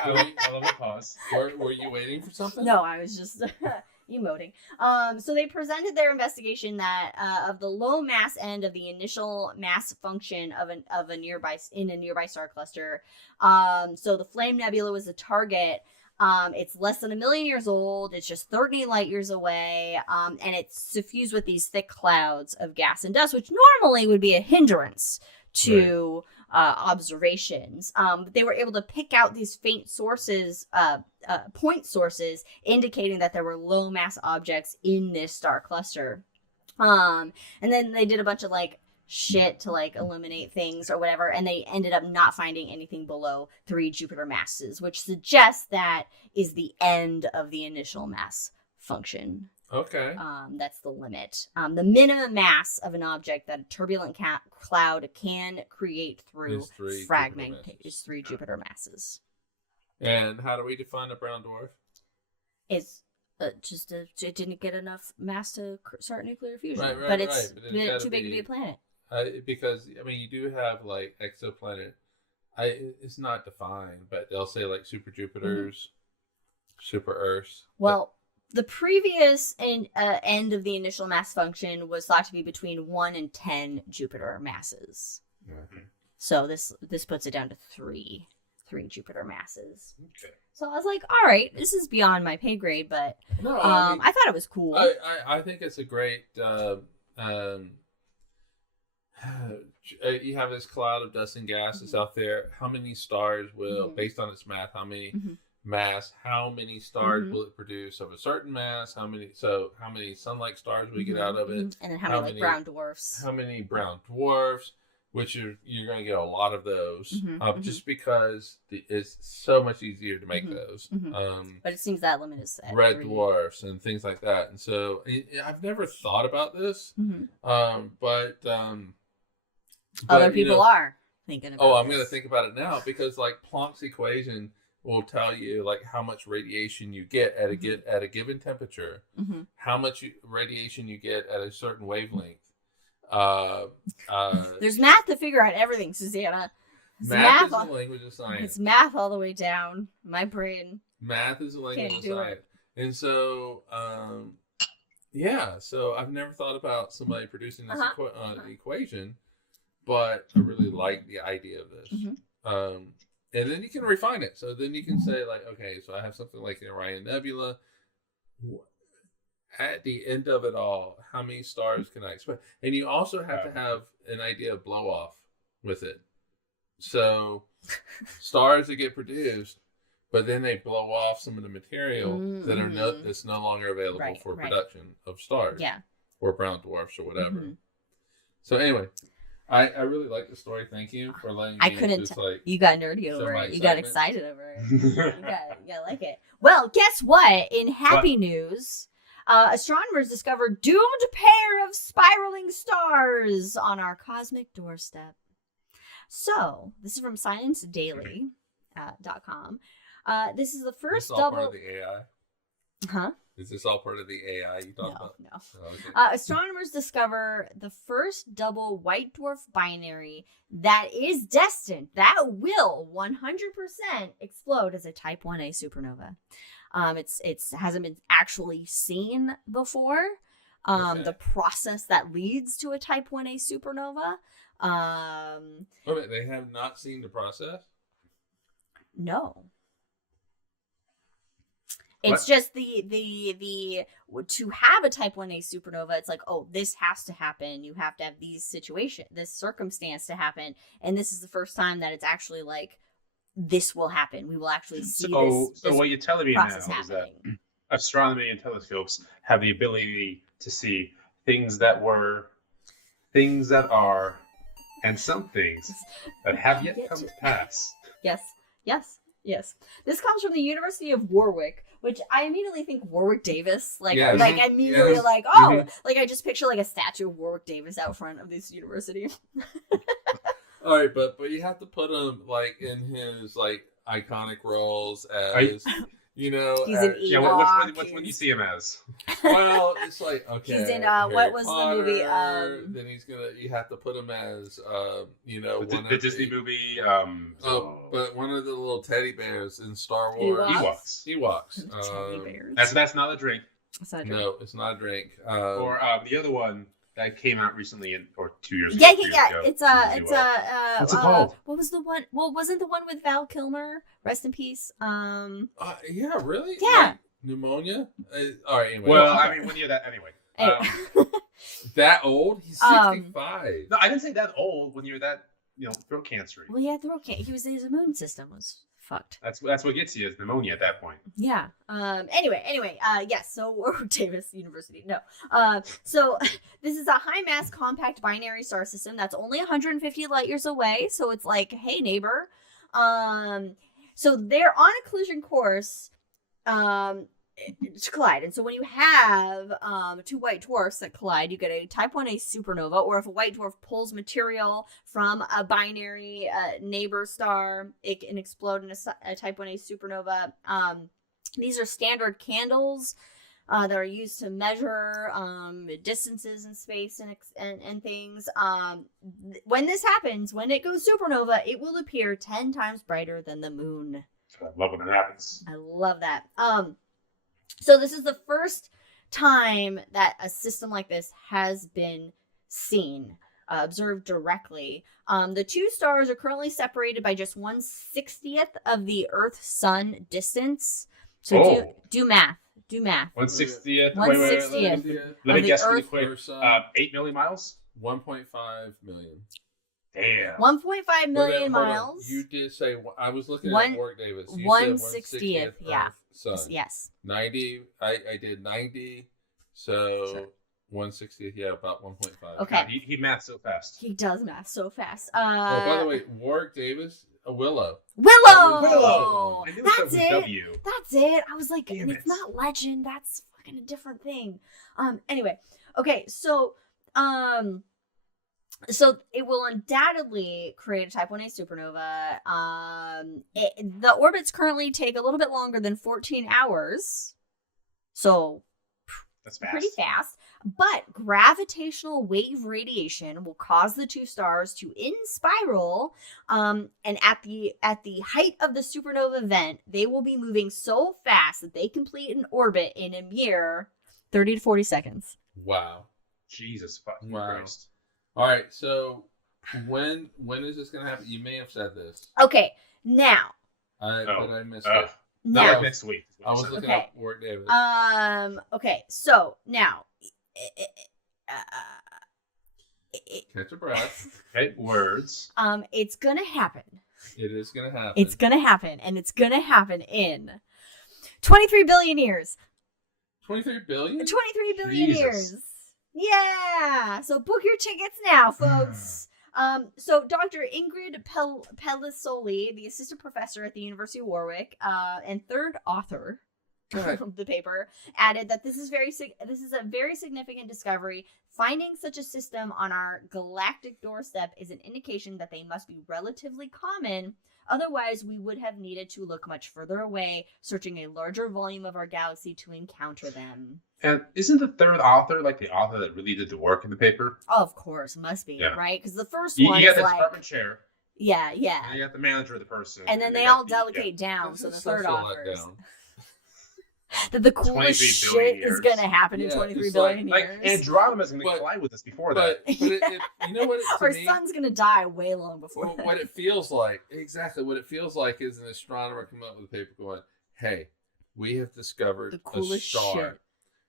love a pause. Were you waiting for something? No, I was just emoting. So they presented their investigation that of the low mass end of the initial mass function of a nearby star cluster. So the Flame Nebula was the target. It's less than 1 million years old. It's just 30 light years away. And it's suffused with these thick clouds of gas and dust, which normally would be a hindrance to observations. But they were able to pick out these faint sources, point sources, indicating that there were low mass objects in this star cluster. And then they did a bunch of like shit to like eliminate things or whatever, and they ended up not finding anything below 3 Jupiter masses, which suggests that is the end of the initial mass function. Okay. That's the limit. The minimum mass of an object that a turbulent cloud can create through fragment is 3 Jupiter masses. And how do we define a brown dwarf? It's just it didn't get enough mass to start nuclear fusion, Right, but it's too big to be a planet. Because I mean, you do have like exoplanet. It's not defined, but they'll say like super Jupiters, super Earths. Well, the previous end of the initial mass function was thought to be between 1 and 10 Jupiter masses. Mm-hmm. So this puts it down to 3 Jupiter masses. Okay. So I was like, all right, this is beyond my pay grade, but No, I thought it was cool. I think it's a great. You have this cloud of dust and gas that's out there. How many stars will, based on its math, how many mass, how many stars will it produce of a certain mass? How many sun-like stars will we get out of it? And then how many brown dwarfs? How many brown dwarfs? Which you're going to get a lot of those, just because it's so much easier to make those. But it seems that limit is at red 3. dwarfs and things like that. And so I've never thought about this, but other people are thinking about I'm going to think about it now, because like Planck's equation will tell you like how much radiation you get at a given temperature, how much radiation you get at a certain wavelength. There's math to figure out everything, Susanna. Math is a language of science. It's math all the way down. My brain. Math is a language of science. It. And so, so I've never thought about somebody producing this equation, but I really like the idea of this. And then you can refine it. So then you can say like, okay, so I have something like the Orion Nebula. At the end of it all, how many stars can I expect? And you also have to have an idea of blow off with it. So stars that get produced, but then they blow off some of the material that's no longer available for production of stars, or brown dwarfs or whatever. So anyway, I really like the story. Thank you for letting me. You got nerdy over it. You got excited over it. you got like it. Well, guess what? In happy news. Astronomers discovered doomed pair of spiraling stars on our cosmic doorstep. So, this is from ScienceDaily.com. This is the first double. Part of the AI. Huh? Is this all part of the AI you talked about? No. Oh, okay. Astronomers discover the first double white dwarf binary that is destined, that will 100% explode as a Type 1a supernova. It hasn't been actually seen before. Okay. The process that leads to a Type 1a supernova. Okay, they have not seen the process? No. It's just the to have a Type 1a supernova, it's like, oh, this has to happen. You have to have this circumstance to happen. And this is the first time that it's actually like, this will happen. We will actually see this. So what you're telling me now process is that happening. astronomy and telescopes have the ability to see things that were, things that are, and some things that have yet come to pass. Yes. This comes from the University of Warwick, which I immediately think Warwick Davis. Like immediately Yes. like, oh, like I just picture like a statue of Warwick Davis out front of this university. All right, but you have to put him like in his like iconic roles as you know. He's an Yeah, Ewok. which one do you see him as? Well, it's like okay. He's in Harry what was Potter, the movie? Then you have to put him as you know The Disney movie. but one of the little teddy bears in Star Wars. Ewoks. Teddy bears. That's not a drink. It's not a drink. No, it's not a drink. Or the other one that came out recently, or 2 years ago. Yeah. It's What's it called? What was the one? Well, wasn't the one with Val Kilmer? Rest in peace. Yeah, really? Yeah. Like, pneumonia? All right, anyway. Well, I mean, when you're that anyway. That old? He's 65. No, I didn't say that old. When you're that, throat cancer. Well, yeah, throat cancer. His immune system was fucked. That's what gets you is pneumonia at that point. Yeah. Anyway. Yes. So Warwick Davis University. No. So this is a high mass compact binary star system that's only 150 light years away. So it's like, hey neighbor. So they're on a collision course. To collide. And so when you have two white dwarfs that collide, you get a Type 1a supernova, or if a white dwarf pulls material from a binary neighbor star, it can explode in a Type 1a supernova. These are standard candles that are used to measure distances in space and things. When this happens, when it goes supernova, it will appear 10 times brighter than the moon. I love when it happens. I love that. So this is the first time that a system like this has been seen, observed directly. The two stars are currently separated by just 1/60th of the Earth-Sun distance. So do math. 1/60th. 1/60th. Let me guess really Earth- quick. 8 million miles? 1.5 million. Damn. 1.5 million Hold on. miles. You did say, I was looking One- at Warwick Davis. You 1/60th, said yeah. Sun. Yes. 90, I did 90, so Sure. 1/60th, yeah, about 1.5. Okay. God, he maths so fast. He does math so fast. Oh, by the way, Warwick Davis, a Willow. Willow! I knew That's it. it. W. That's it. I was like, Damn it's it. not legend. That's fucking a different thing. Anyway, okay, so it will undoubtedly create a Type 1a supernova. The orbits currently take a little bit longer than 14 hours. So That's fast. pretty fast. But gravitational wave radiation will cause the two stars to in-spiral. And at the height of the supernova event, they will be moving so fast that they complete an orbit in a mere 30 to 40 seconds. Wow. Jesus fucking Wow. Christ. All right, so when is this going to happen? You may have said this, Okay, now. but I missed Uh, it. Not Now. like next week. is what I you was said. looking Okay. up Warwick Davis. Okay, so now. Catch a breath. Okay, words. It's gonna happen. It is going to happen. It's gonna happen, and it's gonna happen in 23 billion years. 23 billion? 23 billion Jesus. years. Yeah. So book your tickets now, folks. So Dr. Ingrid Pellisoli, the assistant professor at the University of Warwick, and third author of the paper, added that this is a very significant discovery. Finding such a system on our galactic doorstep is an indication that they must be relatively common, Otherwise, we would have needed to look much further away, searching a larger volume of our galaxy to encounter them. And isn't the third author like the author that really did the work in the paper? Oh, of course, must be, Yeah. right? Because the first You one got is the like, department chair, yeah. and you got the manager of the person. And then they got all delegate down, so the It's third such a authors. letdown. That the coolest 23 shit billion is years. going to happen in Yeah, 23 it's billion Like years. Andromeda's going to But- collide with us before But, that. you know what? To Our me, sun's going to die way long before well, that. what it feels like, exactly what it feels like is an astronomer coming up with a paper going, hey, we have discovered The coolest a star. shit.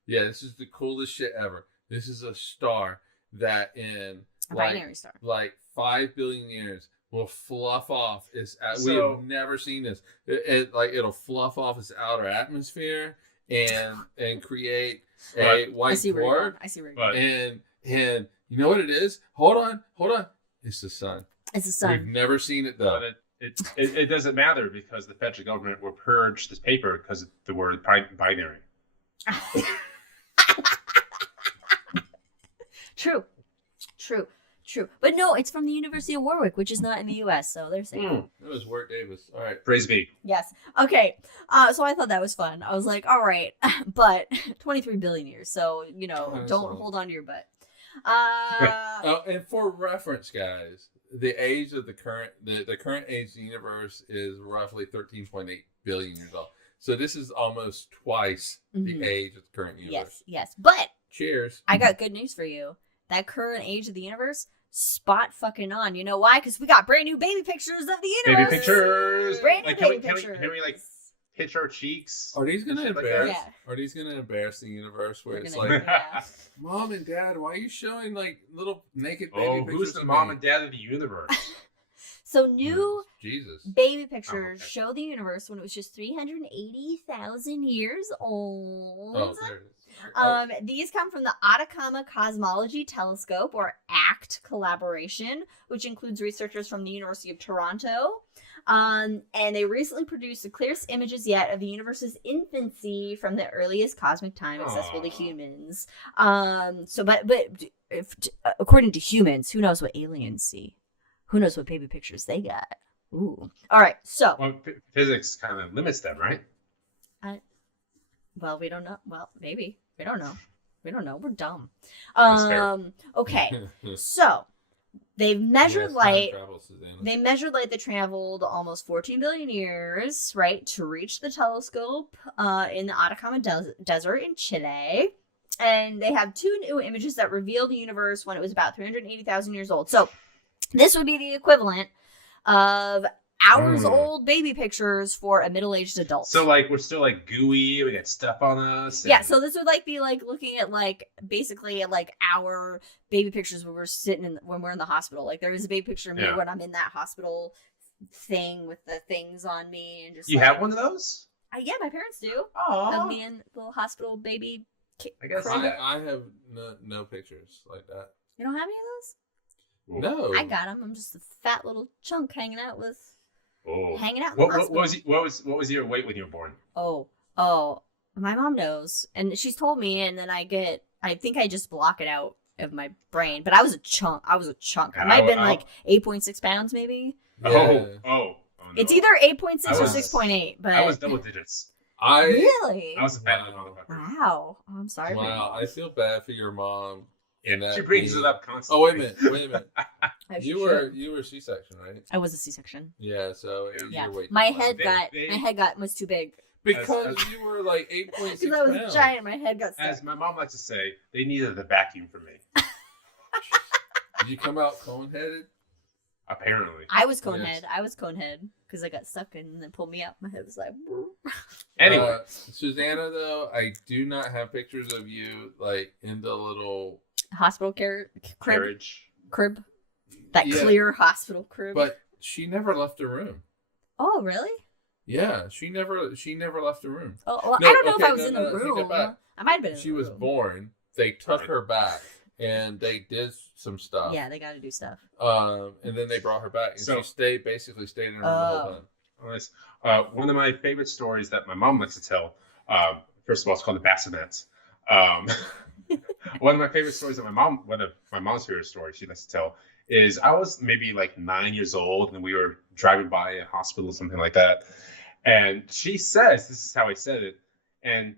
Yeah, this is the coolest shit ever. This is a star that in A binary star. like 5 billion years will fluff off its we So- have never seen this. It'll fluff off its outer atmosphere and create a But- I white see where you're going. dwarf. I see where you're But- going. And you know what it is? Hold on. It's the sun. It's the We've sun. never seen it though. But it doesn't matter because the federal government will purge this paper because of the word binary. True. But no, it's from the University of Warwick, which is not in the U.S., so they're safe. It was Wirt Davis. All right. Praise be. Yes. Okay. So I thought that was fun. I was like, all right, but 23 billion years. So, That's don't fine. hold on to your butt. And for reference, guys, the age of the current age of the universe is roughly 13.8 billion years old. So this is almost twice the Mhm. age of the current universe. Yes. But Cheers. I got good news for you. That current age of the universe, spot fucking on. You know why? Because we got brand new baby pictures of the universe. Baby pictures. Brand new Like, baby can we pictures. like pitch our cheeks? Are these gonna Shit like embarrass? that. Are these gonna embarrass the universe where We're it's gonna- like, yeah. Mom and Dad, why are you showing like little naked baby Oh, pictures? who's the of mom me? and dad of the universe? So new Jesus. baby pictures okay. show the universe when it was just 380,000 years old. Oh, there it is. Oh, These come from the Atacama Cosmology Telescope, or ACT collaboration, which includes researchers from the University of Toronto. And they recently produced the clearest images yet of the universe's infancy from the earliest cosmic time accessible to Aw. humans. According to humans, who knows what aliens see? Who knows what baby pictures they got? Ooh. All right. So, Well, physics kind of limits them, right? well, we don't know. Well, maybe. We don't know. We're dumb. That's fair. Okay. So, they've measured Yes, time light. travel, Susanna. They measured light that traveled almost 14 billion years, right, to reach the telescope in the Atacama Desert in Chile. And they have two new images that reveal the universe when it was about 380,000 years old. So, this would be the equivalent of hours old baby pictures for a middle-aged adult. So like we're still like gooey, we got stuff on us. Yeah, and- so this would be looking at basically our baby pictures when we're when we're in the hospital. Like there is a baby picture of me Yeah. when I'm in that hospital thing with the things on me and just you have one of those? Yeah, my parents do. Of Oh, me in the little hospital baby. I guess crib. I have no pictures like that. You don't have any of those? No. I got them. I'm just a fat little chunk hanging out in Oh. the What hospital. was your weight when you were born? Oh, my mom knows, and she's told me, and then I think I just block it out of my brain. But I was a chunk. I might have been like 8.6 pounds, maybe. Yeah. Oh, no. It's either 8.6 I or was- 6.8. But I was double digits. really, I was a fat little motherfucker. wow. Oh, I'm sorry. for Wow, you. I feel bad for your mom. In that She brings being- it up constantly. Oh wait a minute. I You should- were C-section, right? I was a C-section. Yeah. So Yeah, your weight my declined. head was too big because you were like 8.6 because I was pounds. giant. My head got As stuck. my mom likes to say, they needed the vacuum for me. Did you come out cone-headed? Apparently. I was cone Yes. head. I was cone head because I got stuck and then pulled me up. My head was like. Anyway, Susanna, though, I do not have pictures of you like in the little. Hospital carriage. crib. That Yeah. clear hospital crib. But she never left the room. Oh, really? Yeah, she never left the room. Oh, well, No, I don't know okay, if I was no, in no, the take room. it back. I might have been in She the was room. born. They took her back and they did some stuff. Yeah, they got to do stuff. And then they brought her back, and So- she stayed in the room the whole time. Nice. One of my favorite stories that my mom likes to tell. First of all, it's called the Bassinets. One of my favorite stories that one of my mom's favorite stories she likes to tell is I was maybe like 9 years old, and we were driving by a hospital, something like that. And she says, this is how I said it. And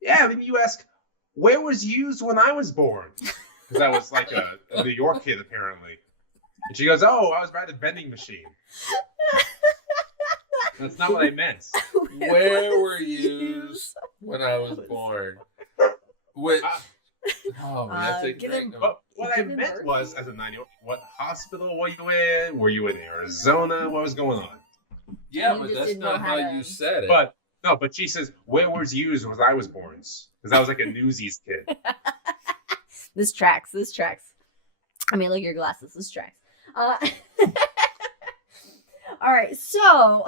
yeah, then you ask, where was used when I was born? Because I was like a New York kid, apparently. And she goes, oh, I was by the vending machine. That's not what I meant. Where were you when I was born? Which, that's a great note. What I meant was, as a 9-year-old, what hospital were you in? Were you in Arizona? What was going on? Yeah, You but just that's didn't know not how how to- you said it. But she says, where was used when I was born? Because I was like a Newsies kid. This tracks. I mean, look at your glasses. This tracks. All right, so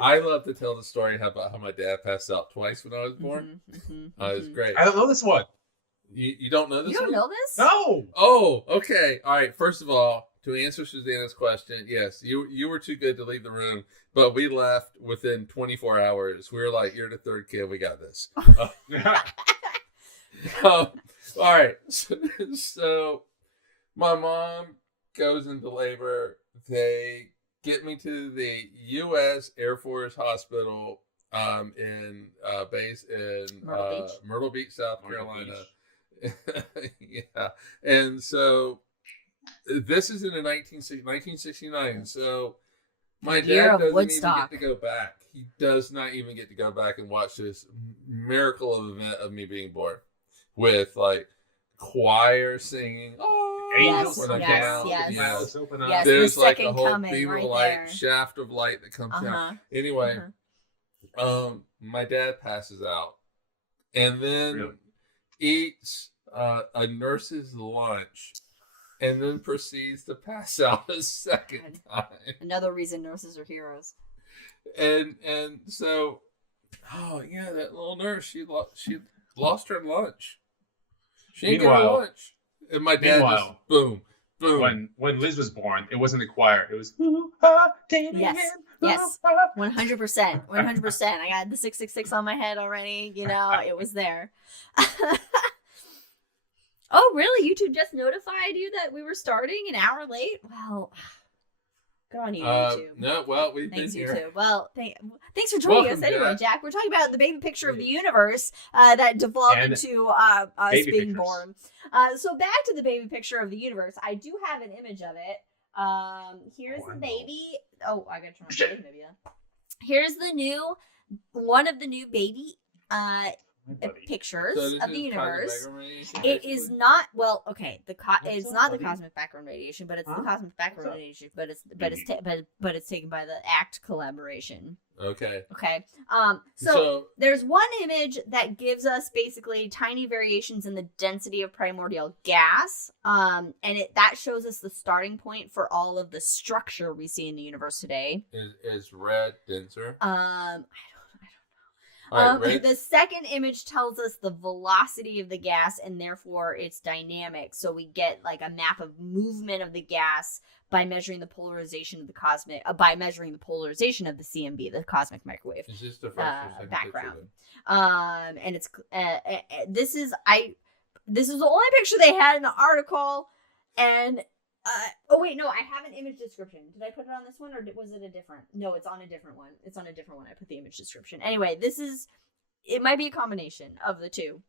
I love to tell the story about how my dad passed out twice when I was born. It was great. I don't know this one. You don't know this You don't one? know this? No. Oh, okay. All right. First of all, to answer Susanna's question, yes, you were too good to leave the room, but we left within 24 hours. We were like, you're the third kid. We got this. All right. So my mom goes into labor. They get me to the U.S. Air Force Hospital in base in Myrtle Beach, South Carolina. Yeah. And so this is in the 1969. So my Year dad of doesn't Woodstock. even get to go back. He does not even get to go back and watch this miracle of event of me being born with like choir singing. Oh, Angels when come I down, yes. mouths open up. Yes. There's the like a second whole coming beam right of light, there. shaft of light that comes down. Anyway, my dad passes out and then eats a nurse's lunch and then proceeds to pass out a second time. Another reason nurses are heroes. And so, oh yeah, that little nurse, she lost her lunch. She didn't get her lunch. And my dad just boom. When Liz was born, it wasn't the choir. It was Yes, 100%. I got the 666 on my head already. You know, it was there. Oh, really? YouTube just notified you that we were starting an hour late? Well, good on you, YouTube. No, well, we've Thanks, been here. YouTube. Well, thanks for joining Welcome, us anyway, Jack. Jack. We're talking about the baby picture of the universe that devolved And into us being pictures. born. So back to the baby picture of the universe. I do have an image of it. Here's the baby. Oh, I gotta turn on the baby. Here's one of the new baby pictures So this of the is universe. cosmic radiation, It basically? is not it's up, not the buddy? cosmic background radiation, but it's Huh? the cosmic background What's up? radiation, but it's taken by the ACT collaboration. Okay. Okay. So there's one image that gives us basically tiny variations in the density of primordial gas. And that shows us the starting point for all of the structure we see in the universe today. Is red denser? I don't know. All right, red. The second image tells us the velocity of the gas and therefore its dynamics. So we get like a map of movement of the gas by measuring the polarization of the CMB, the cosmic microwave Is this the first or second background. picture And it's this is the only picture they had in the article. And oh wait, no, I have an image description. Did I put it on this one or was it a different? No, it's on a different one. I put the image description. Anyway, it might be a combination of the two.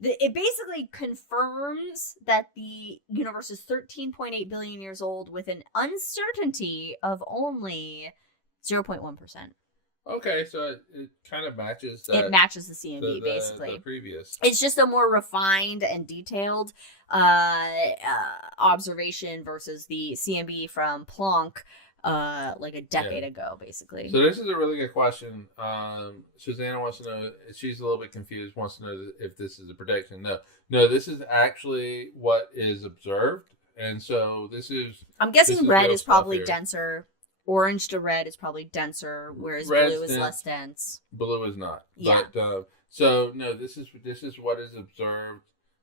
It basically confirms that the universe is 13.8 billion years old with an uncertainty of only 0.1%. Okay, so it kind of matches that. It matches the CMB, basically. The previous. It's just a more refined and detailed observation versus the CMB from Planck like a decade ago, basically. So this is a really good question. Susanna wants to know, she's a little bit confused, wants to know if this is a prediction. No, this is actually what is observed. And so this is... I'm guessing is red real is stuff probably here. denser. Orange to red is probably denser, whereas Red's blue is dense. less dense. Blue is not. Yeah. But, so, no, this is what is observed.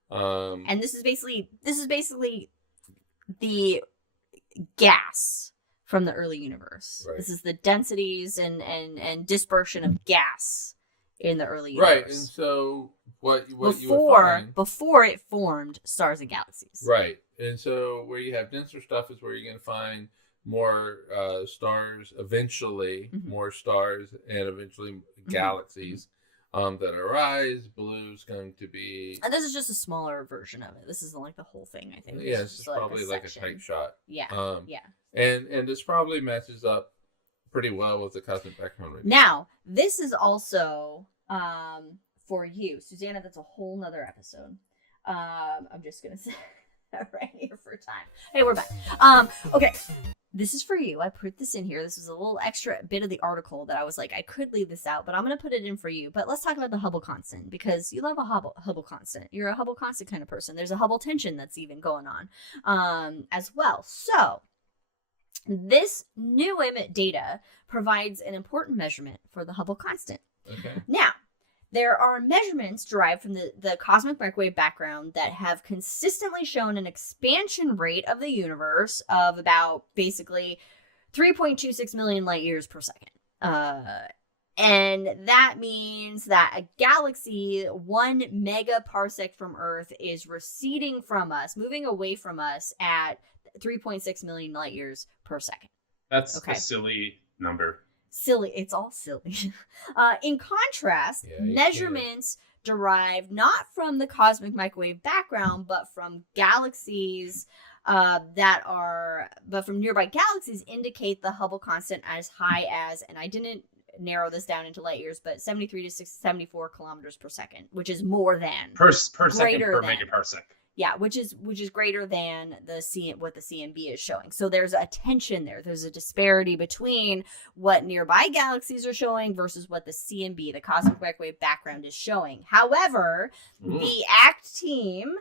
And this is basically the gas from the early universe. Right. This is the densities and dispersion of gas in the early Right, universe. and so what you would find before it formed stars and galaxies. Right, and so where you have denser stuff is where you're going to find more stars eventually, more stars, and eventually galaxies that arise. Blue's going to be, and this is just a smaller version of it. This isn't like the whole thing. I think. Yeah, it's probably like a tight shot. Yeah, and this probably matches up pretty well with the cosmic background. Now, this is also for you, Susanna. That's a whole nother episode. I'm just gonna say right here for time. Hey, we're back. Okay. This is for you. I put this in here. This was a little extra bit of the article that I was like, I could leave this out, but I'm going to put it in for you. But let's talk about the Hubble constant, because you love a Hubble constant. You're a Hubble constant kind of person. There's a Hubble tension that's even going on as well. So this new data provides an important measurement for the Hubble constant. Okay. Now, there are measurements derived from the cosmic microwave background that have consistently shown an expansion rate of the universe of about basically 3.26 million light years per second. And that means that a galaxy 1 megaparsec from Earth is receding from us, moving away from us at 3.6 million light years per second. That's a silly number. Silly. It's all silly. In contrast, measurements derived not from the cosmic microwave background, but from galaxies but from nearby galaxies indicate the Hubble constant as high as, and I didn't narrow this down into light years, but 73 to 74 kilometers per second, which is more than per second per megaparsec. Yeah, which is greater than what the CMB is showing. So there's a tension there. There's a disparity between what nearby galaxies are showing versus what the CMB, the cosmic microwave background, is showing. However, the ACT team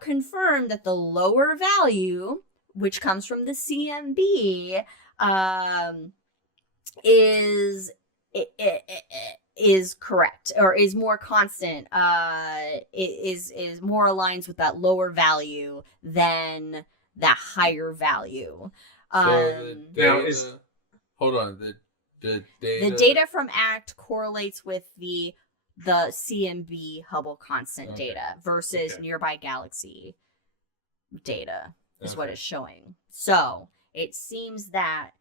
confirmed that the lower value, which comes from the CMB, is correct, or is more constant, is more aligns with that lower value than that higher value. So hold on, the data from ACT correlates with the CMB Hubble constant data versus nearby galaxy data is what it's showing. So it seems that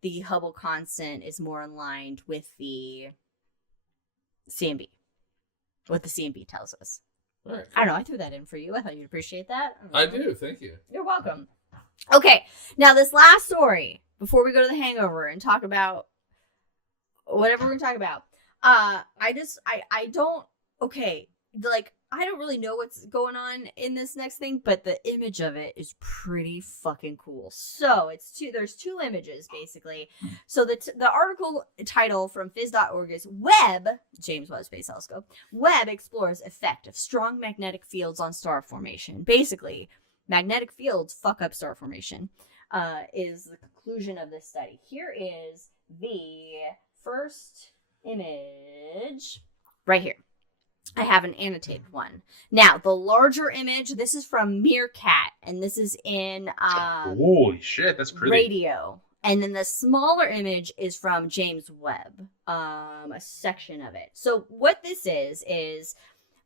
the Hubble constant is more aligned with the CMB, what the CMB tells us. Right. I don't know. I threw that in for you. I thought you'd appreciate that. I do. Thank you. You're welcome. Okay. Now, this last story, before we go to the hangover and talk about whatever we're going to talk about, I don't really know what's going on in this next thing, but the image of it is pretty fucking cool. So there's two images basically. So the article title from phys.org is James Webb Space Telescope. Webb explores effect of strong magnetic fields on star formation. Basically, magnetic fields fuck up star formation, is the conclusion of this study. Here is the first image right here. I have an annotated one. Now, the larger image, this is from Meerkat, and this is in holy shit, that's pretty. Radio. And then the smaller image is from James Webb, a section of it. So what this is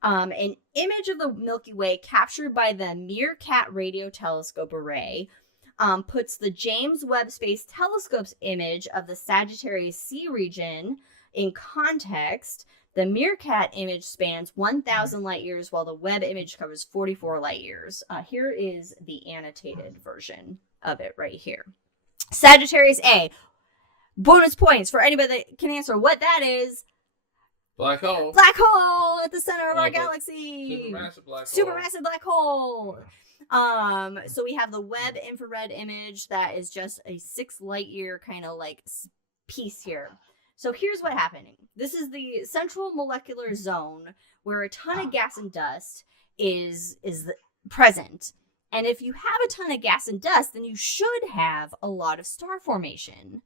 an image of the Milky Way captured by the Meerkat radio telescope array, puts the James Webb Space Telescope's image of the Sagittarius C region in context. The Meerkat image spans 1,000 light years, while the Webb image covers 44 light years. Here is the annotated version of it right here. Sagittarius A. Bonus points for anybody that can answer what that is. Black hole. Black hole at the center of our galaxy. Supermassive black hole. Supermassive black hole. So we have the Webb infrared image that is just a 6 light year kind of like piece here. So here's what's happening. This is the central molecular zone where a ton of gas and dust is present. And if you have a ton of gas and dust, then you should have a lot of star formation.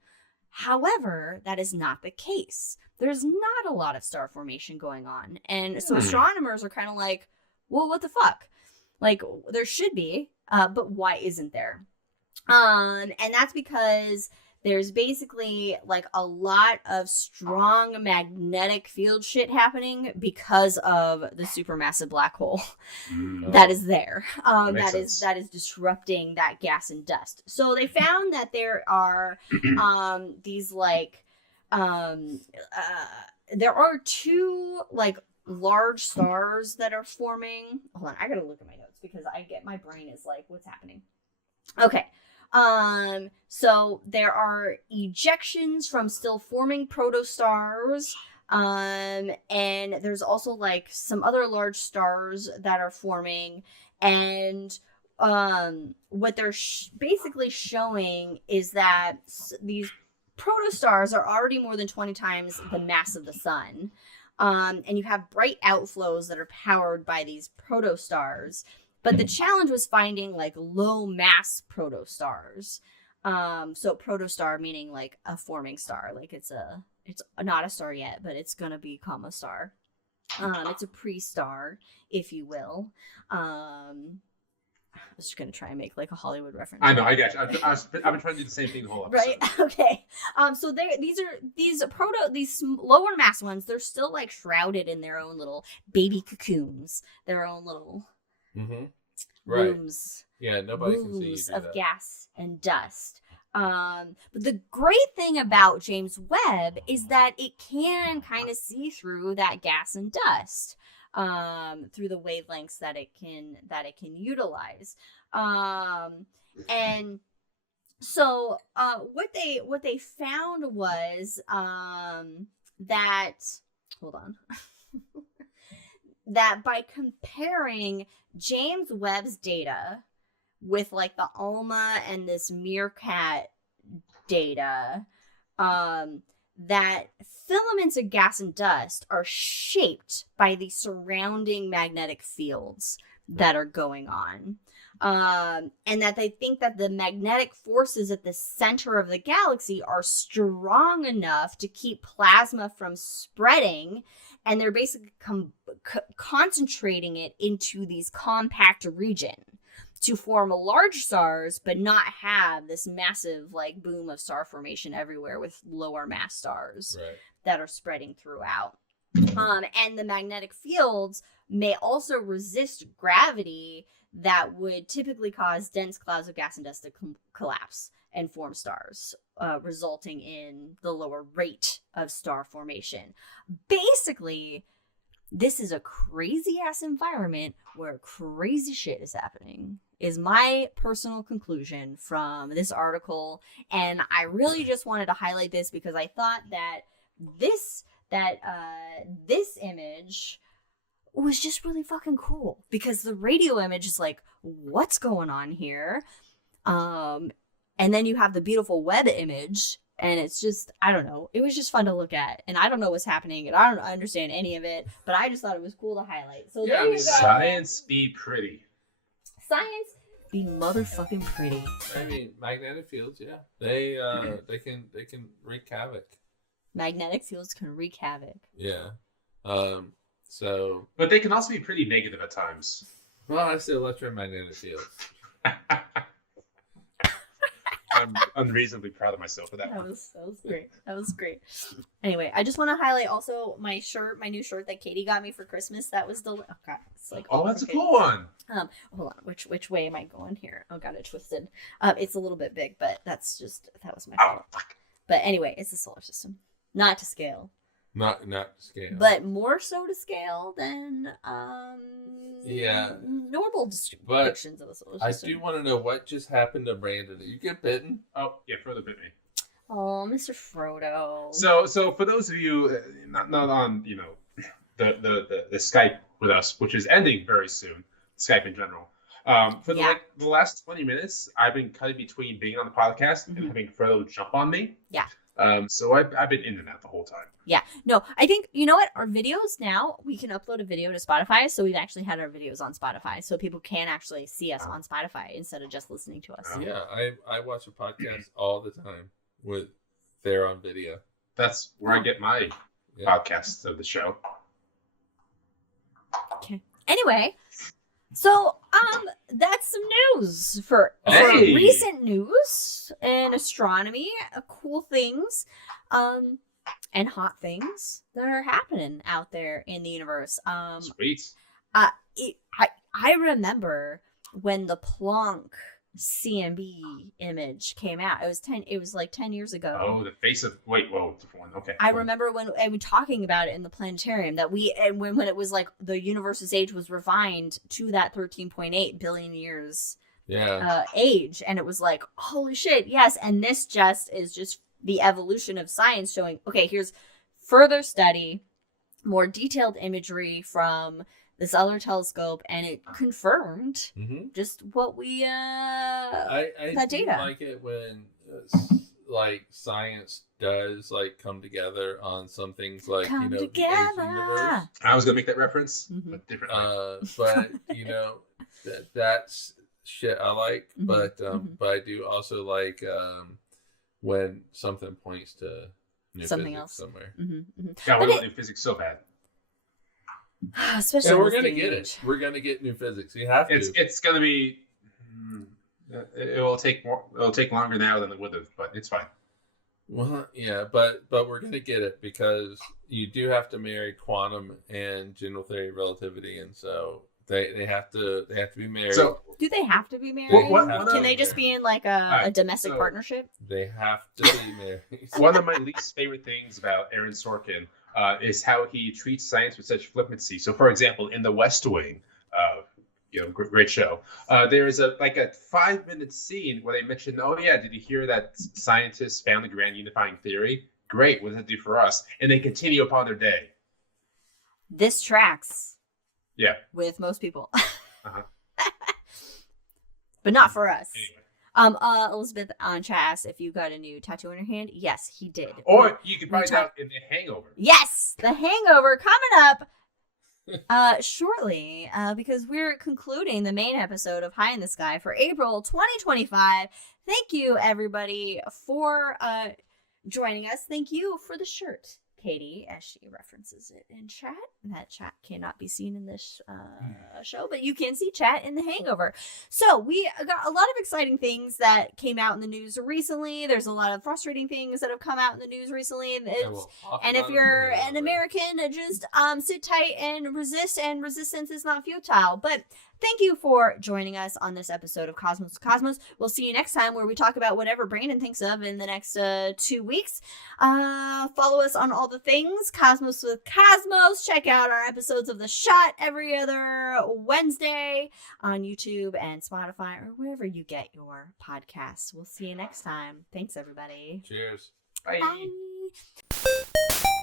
However, that is not the case. There's not a lot of star formation going on. And so astronomers are kind of like, well, what the fuck? Like, there should be, but why isn't there? And that's because there's basically like a lot of strong magnetic field shit happening because of the supermassive black hole that is there. That is disrupting that gas and dust. So they found that there are these like there are two like large stars that are forming. Hold on, I gotta look at my notes because my brain is like, what's happening? Okay. So there are ejections from still forming protostars. And there's also like some other large stars that are forming, and what they're basically showing is that these protostars are already more than 20 times the mass of the sun. And you have bright outflows that are powered by these protostars. But the challenge was finding like low mass protostars. So protostar meaning like a forming star. Like it's not a star yet, but it's going to become a star. It's a pre-star, if you will. I was just going to try and make like a Hollywood reference. I know, I got you. I've been trying to do the same thing the whole episode. Right. Okay. So these lower mass ones, they're still like shrouded in their own little baby cocoons, their own little rooms. Yeah, nobody can see you do of that. Gas and dust. But the great thing about James Webb is that it can kind of see through that gas and dust. Through the wavelengths that it can utilize. And so what they found was that, hold on, that by comparing James Webb's data with like the ALMA and this Meerkat data, that filaments of gas and dust are shaped by the surrounding magnetic fields that are going on. And that they think that the magnetic forces at the center of the galaxy are strong enough to keep plasma from spreading, and they're basically concentrating it into these compact regions to form large stars, but not have this massive like boom of star formation everywhere with lower mass stars that are spreading throughout. And the magnetic fields may also resist gravity that would typically cause dense clouds of gas and dust to collapse and form stars, resulting in the lower rate of star formation. Basically, this is a crazy ass environment where crazy shit is happening, is my personal conclusion from this article. And I really just wanted to highlight this because I thought that this image was just really fucking cool, because the radio image is like, what's going on here? And then you have the beautiful web image, and it's just, I don't know, it was just fun to look at, and I don't know what's happening, and I don't understand any of it, but I just thought it was cool to highlight. So there you go. Science be pretty. Science be motherfucking pretty. I mean, magnetic fields, yeah, they can wreak havoc. Magnetic fields can wreak havoc. Yeah. So. But they can also be pretty negative at times. Well, I say electromagnetic fields. I'm unreasonably proud of myself for that one. That was great. That was great. Anyway, I just want to highlight also my new shirt that Katie got me for Christmas. That was oh god, it's like, oh, that's a cool one. Hold on, which way am I going here? Oh god, it twisted. It's a little bit big, but that was my fault. But anyway, it's the solar system, not to scale. Not to scale. But more so to scale than normal depictions of the solar system. I do want to know what just happened to Brandon. Did you get bitten? Oh, yeah, Frodo bit me. Oh, Mr. Frodo. So for those of you not on, the Skype with us, which is ending very soon, Skype in general. For the last 20 minutes, I've been cutting between being on the podcast and having Frodo jump on me. Yeah. So I've been in and out the whole time. Yeah. No, I think, you know what? Our videos now, we can upload a video to Spotify. So we've actually had our videos on Spotify. So people can actually see us on Spotify instead of just listening to us. Yeah, I watch a podcast all the time with there on video. That's where I get my podcasts of the show. Okay. Anyway, So, that's some news for Hey! recent news in astronomy, cool things, and hot things that are happening out there in the universe. Sweet. I remember when the Planck CMB image came out. It was like 10 years ago. Oh, the face of different one. Okay. I remember when I was talking about it in the planetarium that when it was like the universe's age was refined to that 13.8 billion years age, and it was like, holy shit, yes. And this is just the evolution of science showing, okay, here's further study, more detailed imagery from this other telescope, and it confirmed just what we I that do data. like it when like science does like come together on some things like Come the age together. universe. I was gonna make that reference, Mhm. but differently. But that's shit I like. Mhm. But I do also like when something points to new Something physics else. somewhere. God, But we want new physics so bad. Especially And in we're this gonna day get and it. age. We're gonna get new physics. You have to. It's gonna be. It will take more. It'll take longer now than it would have, but it's fine. Well, yeah, but we're gonna get it because you do have to marry quantum and general theory of relativity, and so they have to be married. So Do they have to be married? What Can they just be in like a domestic so- partnership? they have to be married. one of my least favorite things about Aaron Sorkin is how he treats science with such flippancy. So, for example, in The West Wing, great show. There is a 5-minute scene where they mention, "Oh yeah, did you hear that scientists found the grand unifying theory? Great, what does that do for us?" And they continue upon their day. This tracks. Yeah. With most people. Uh-huh. But not for us. Anyway. Elizabeth on chat asked if you got a new tattoo on your hand. Yes, he did. Or you could find out in The Hangover. Yes, The Hangover coming up shortly, because we're concluding the main episode of High in the Sky for April 2025. Thank you, everybody, for joining us. Thank you for the shirt, Katie, as she references it in chat. That chat cannot be seen in this show, but you can see chat in The Hangover. So we got a lot of exciting things that came out in the news recently. There's a lot of frustrating things that have come out in the news recently. And if you're an American, just sit tight and resist, and resistance is not futile. But thank you for joining us on this episode of Cosmos to Cosmos. We'll see you next time, where we talk about whatever Brandon thinks of in the next 2 weeks. Follow us on all the things, Cosmos with Cosmos. Check out our episodes of The Shot every other Wednesday on YouTube and Spotify, or wherever you get your podcasts. We'll see you next time. Thanks, everybody. Cheers. Bye. Bye.